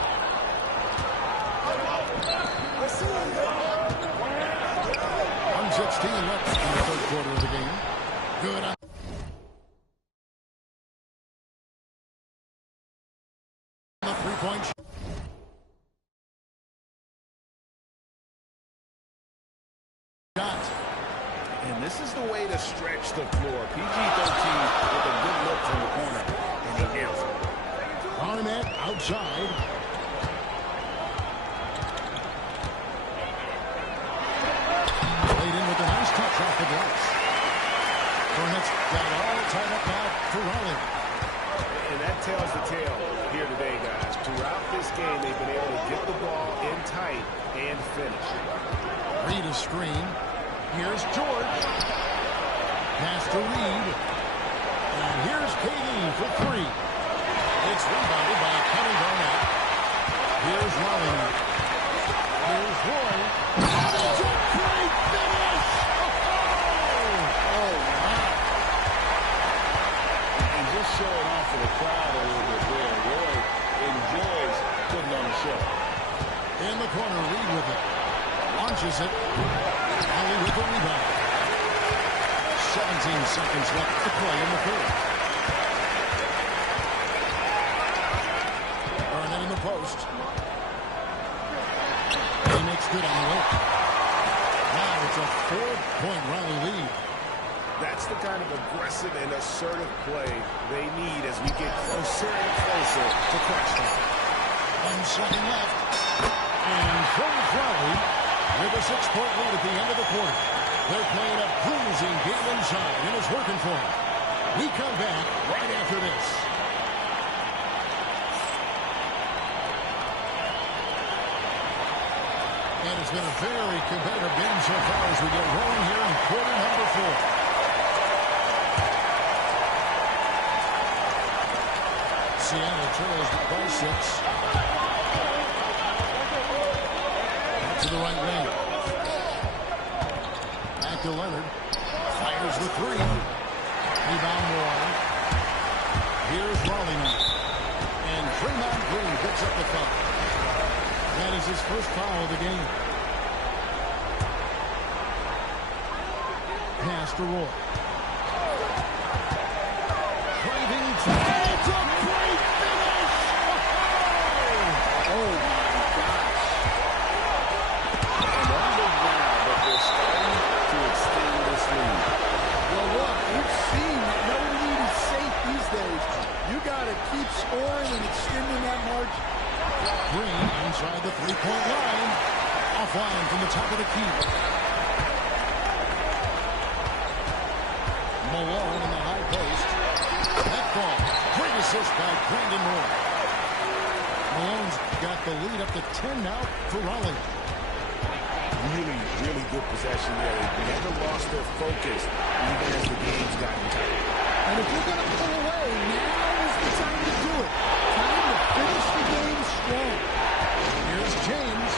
1:16 left in the third quarter of the game. Good. The three-point shot. And this is the way to stretch the floor. PG-13 with a good look from the corner. And he nails it. Barnett outside. Played in with a nice touch off the glass. Barnett's got it all tied up now for Raleigh. And that tells the tale here today, guys. Throughout this game, they've been able to get the ball in tight and finish. Reed is screen. Here's George. Pass to Reed. And here's KD for 3. It's rebounded by Kevin Barnett. Here's Raleigh. Here's Roy. It's a great finish! Oh, my. And just showing off for the crowd a little bit there. Roy enjoys putting on the show. In the corner, Reed with it. Launches it. Raleigh with the rebound. 17 seconds left to play in the third. Barnett in the post. He makes good on the way. Now it's a 4-point Raleigh lead. That's the kind of aggressive and assertive play they need as we get closer and closer to crunch time. 1 second left. And George Raleigh with a 6-point lead at the end of the quarter. They're playing a bruising game inside, and it's working for them. We come back right after this. And it's been a very competitive game so far as we get rolling here in quarter number 4. Seattle trails by 6. Back to the right wing. Back to Leonard. Fires the 3. Rebound Moore. Here's Raleigh now. And Draymond Green picks up the foul. That is his first foul of the game. Pass to Roy. Driving to... It's a great finish! Oh, my gosh. And wonder now that they're starting to extend this lead. Well, look, we've seen that no lead is safe these days. You got to keep scoring and extending that margin. Green inside the three-point line. Offline from the top of the key. Malone in the high post. That ball. Great assist by Brandon Moore. Malone's got the lead up to 10 now for Raleigh. Really, really good possession there. They never lost their focus even as the game's gotten tight. And if you're going to pull away, now is the time to do it. Time to finish the game strong. Here's James.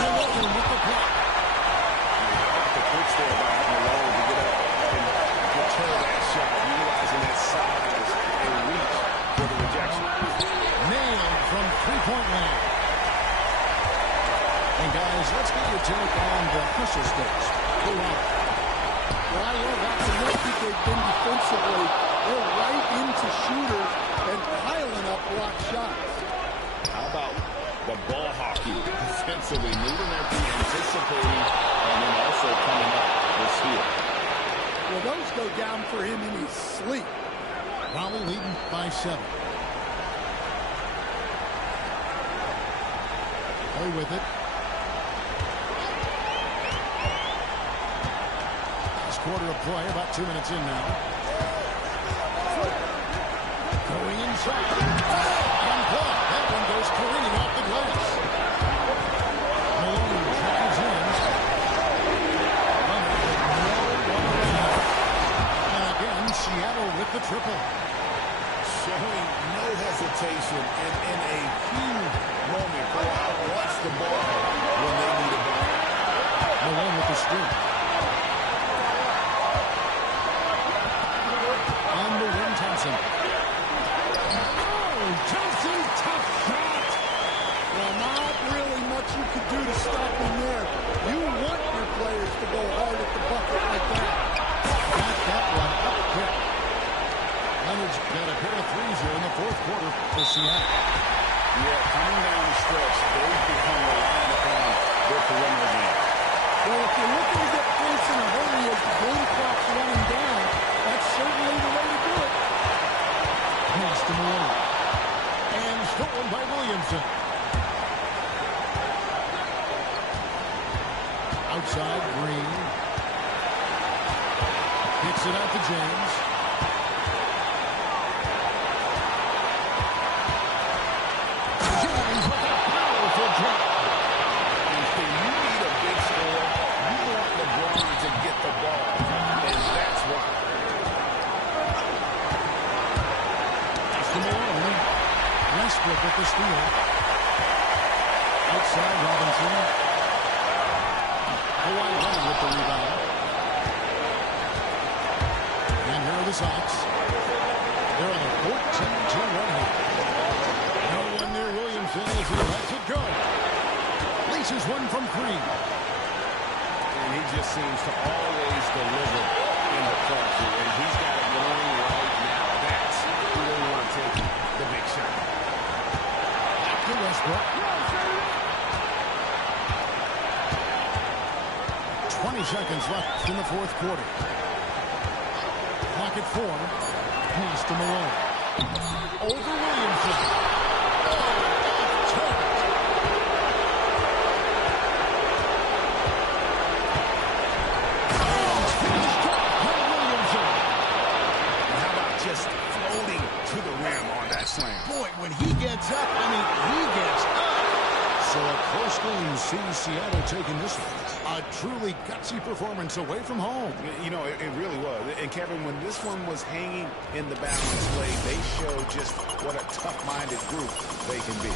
Malone with the block. The pitch there by Malone to get up and return that shot, utilizing that size and reach for the rejection. Nailed from three-point land. And guys, let's get your take on the Hustle Stakes. Go on. Well, I love how connected they've been defensively. They're right into shooters and piling up block shots. How about the ball hockey defensively, moving their feet, anticipating, and then also coming up with steal. Well, those go down for him in his sleep. Raleigh leading by 7. Play with it. Last quarter of play, about 2 minutes in now. Going inside. And block. That one goes careening off the glass. Malone drives in. And again, Seattle with the triple. Showing no hesitation and in a huge moment for out wants the ball when they need a ball. Malone with the steal. On the wing, Thompson. Oh, Thompson, tough shot. Well, not really much you could do to stop him there. You want your players to go hard at the bucket like that. Got that one up quick. Leonard's got a pair of threes here in the fourth quarter for Seattle. Yeah, coming down the stretch, they've become reliant upon their perimeter game. Well, if you're looking to get points in a hurry as the game clock's running down, that's certainly the way to do it. Pass to Malone. And stolen by Williamson. Outside, Green. Kicks it out to James. James with a powerful drop. And when you need a big score, you want LeBron to get the ball. And that's why. That's the Malone. Westbrook with the steal. Outside, Robinson. Kawhi Leonard with the rebound. And here are the Sox. They're on a 14-2 run here. No one near Williamson as he lets it go. Laces one from 3. And he just seems to always deliver in the clutch. And he's got it going right now. That's who they want to take the big shot. Back to Westbrook. 20 seconds left in the fourth quarter. Clock at 4. Pass to Malone. Over Williamson. How about just floating to the rim on that slam? Boy, when he gets up, he gets up. So a close game sees Seattle taking this one. A truly gutsy performance away from home. You know, it really was. And Kevin, when this one was hanging in the balance play, they showed just what a tough-minded group they can be.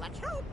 Let's hope.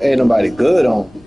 Ain't nobody good on.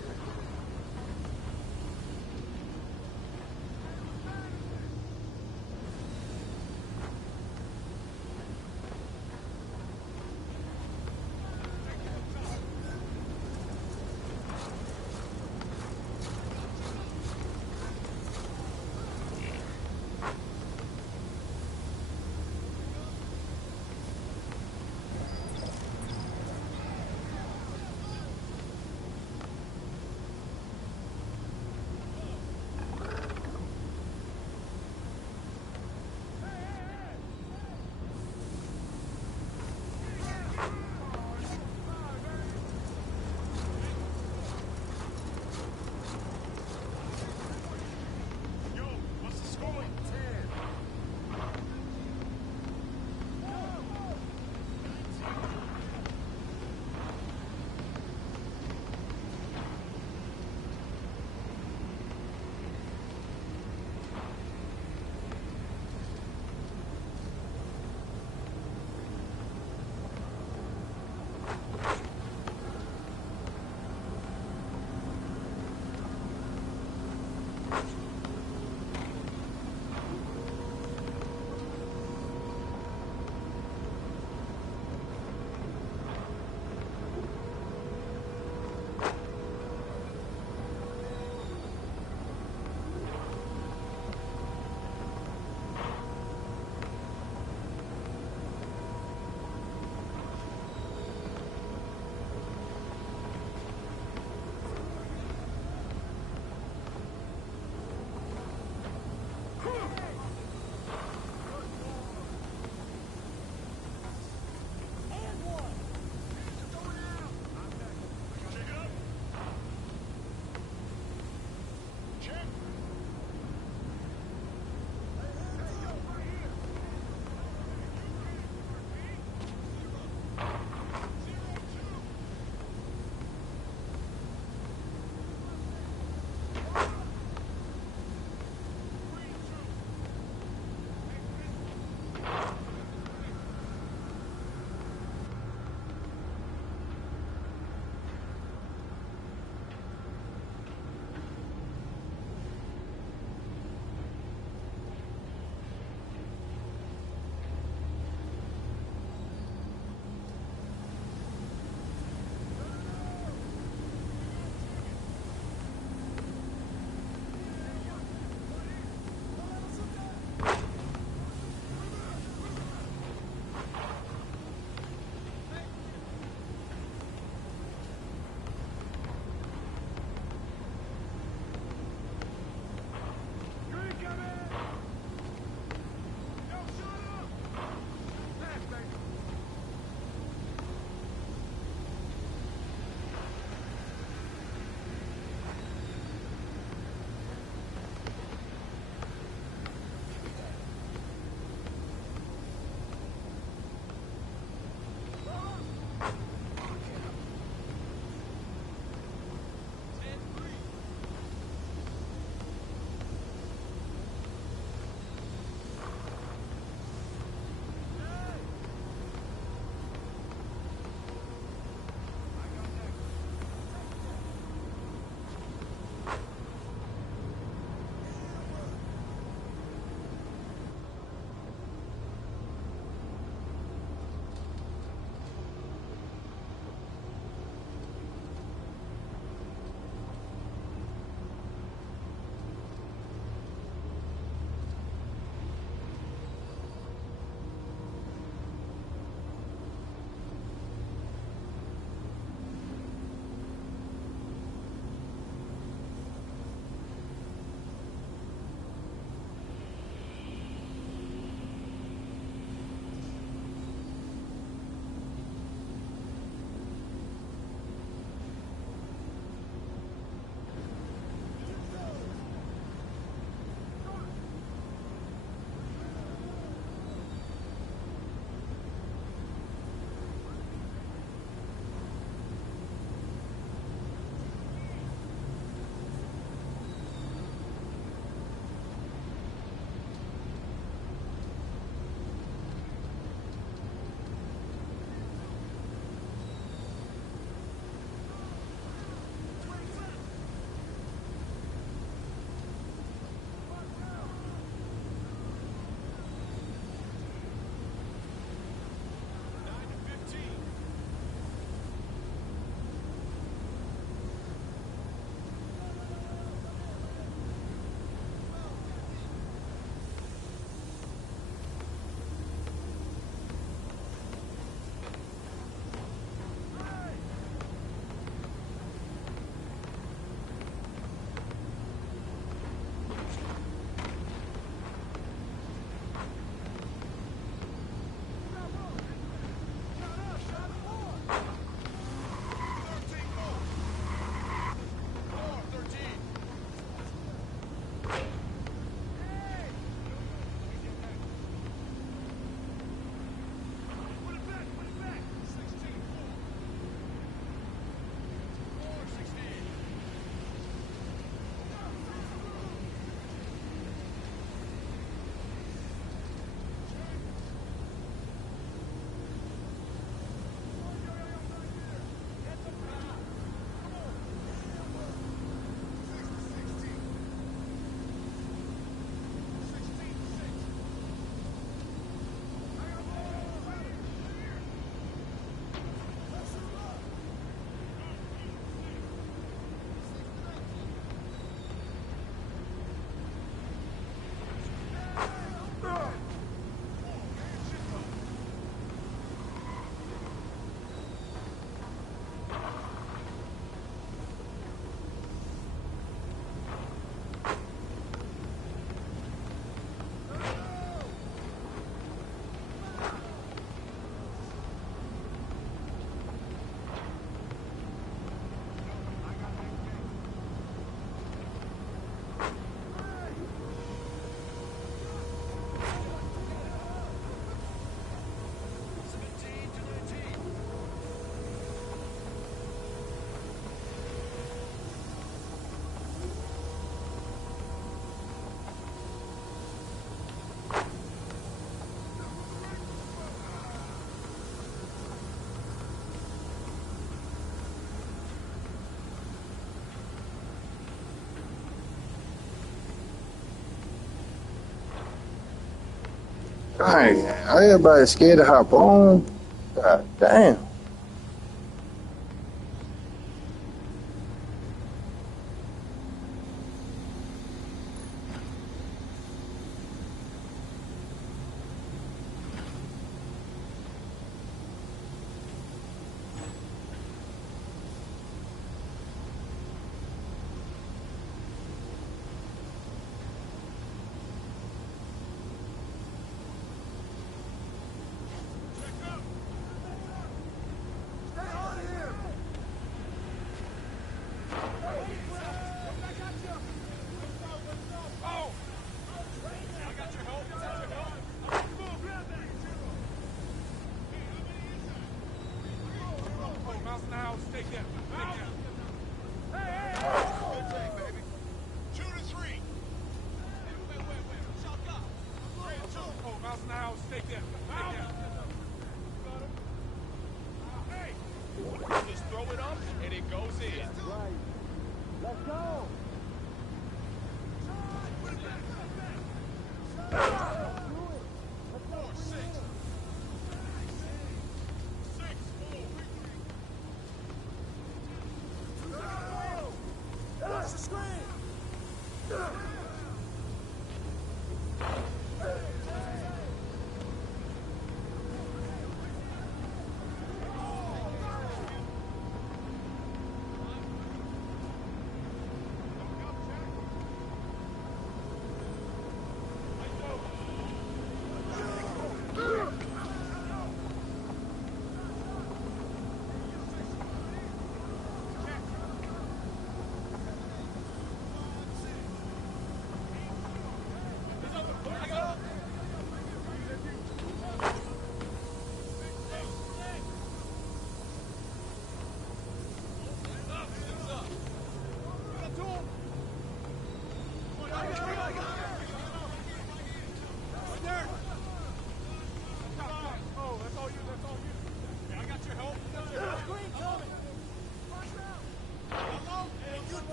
Dang, everybody's scared to hop on. God damn.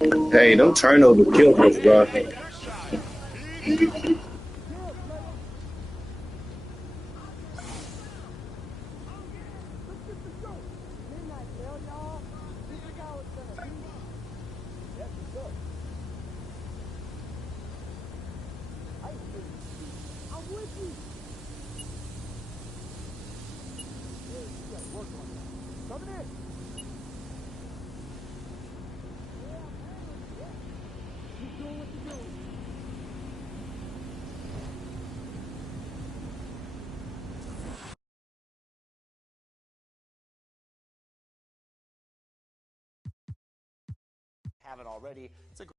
Hey, them turnovers killed us, bro. Haven't already. It's a great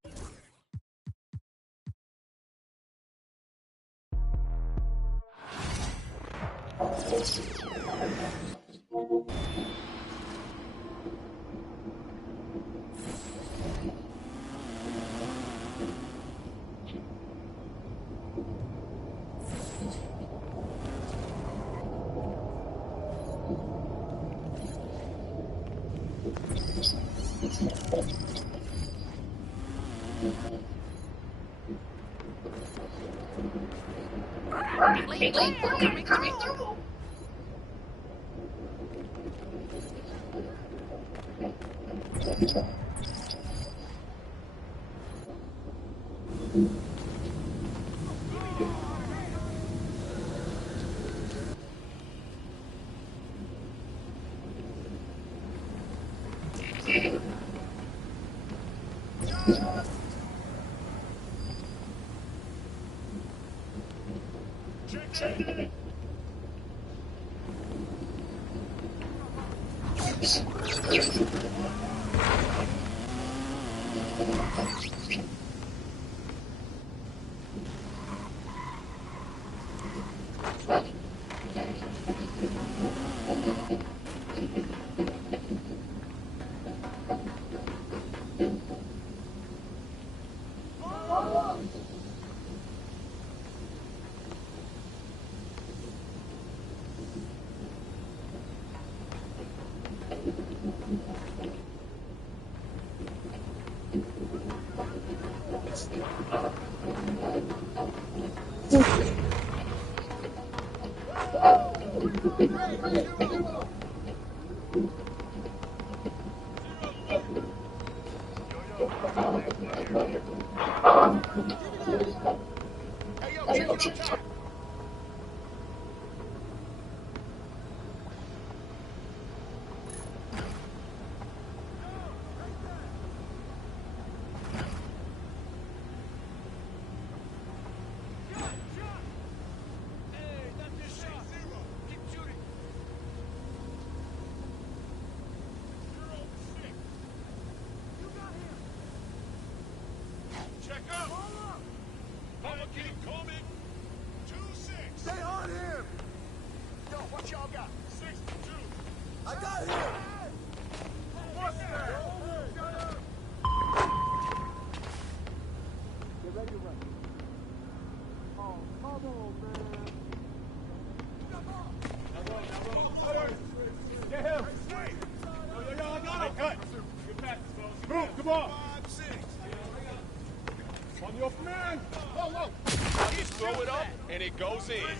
And it goes in. Hey,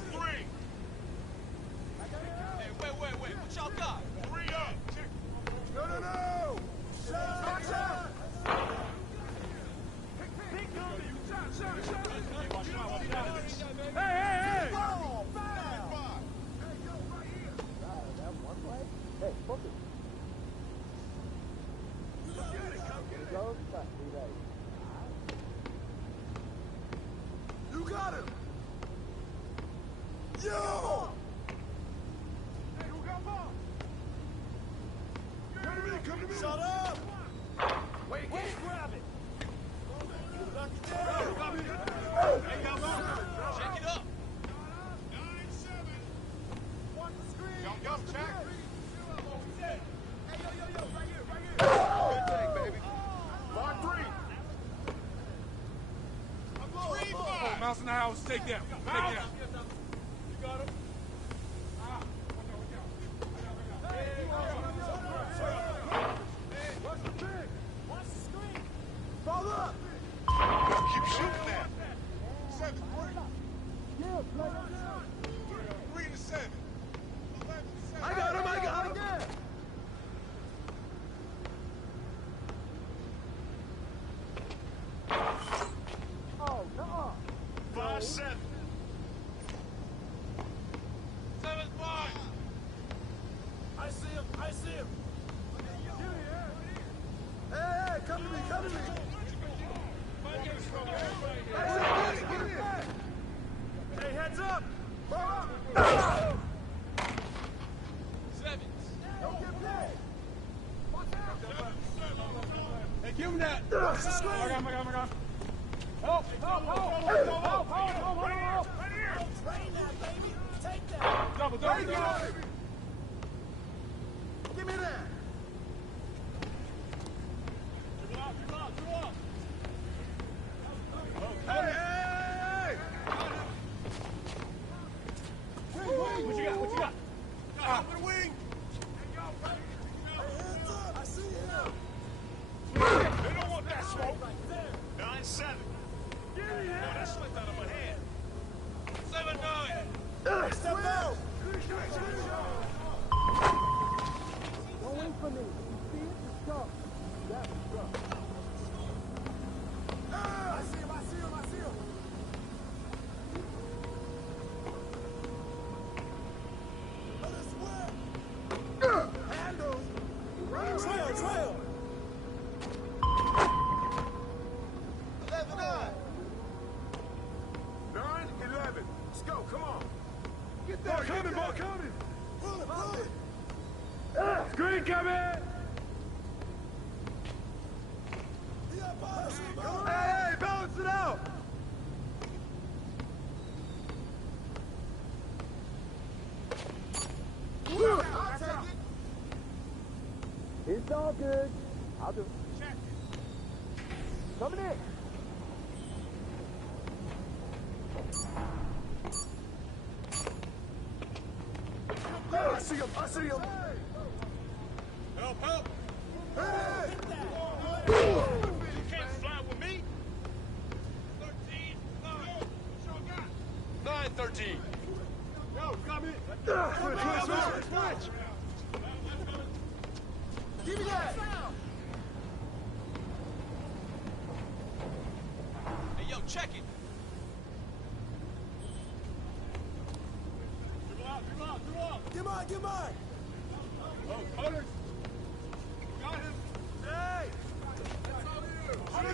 wait. What y'all got? 3 up. No. Shot. Hey. Foul. Hey, book it. You got him. Yo! Hey, who got ball? Come to me. Shut up! Wait, grab it. Check it up. 9-7. Watch the screen. Yo, check. Hey, yo, right here. Good take, baby. Mark 3. 3-5. Mouse in the house. Take that. You got him. Watch the screen. Keep shooting that. 7-3. 3-7. 11-7. I got him. Oh, no. 5-7. 7-5. I see him. Hey, come to me. Hey, heads up. Sevens. Don't get paid. Hey, give him that. I got him. Help. Train that, baby. Take that. Double. Give me that. Hey! What you got? Top of the wing. I see him. They don't want that smoke. 9-7. Oh, that slipped out of my hand. 7-9. Step out. Don't wait for me. You see it? Just go. That was rough. I see him. Handle. Trail. 11-9. 9-11. Let's go. Come on. Get there. Ball coming. Pull it. Screen coming. Hey, balance it out. I'll take it. It's all good. I'll do it. Coming in. I see him. Help. Hey! You can't fly with me. 13. 9-13. Yo, come in. Switch. Give me that. Hey, yo, check it. Get mine. Oh, Got him. Hey! Come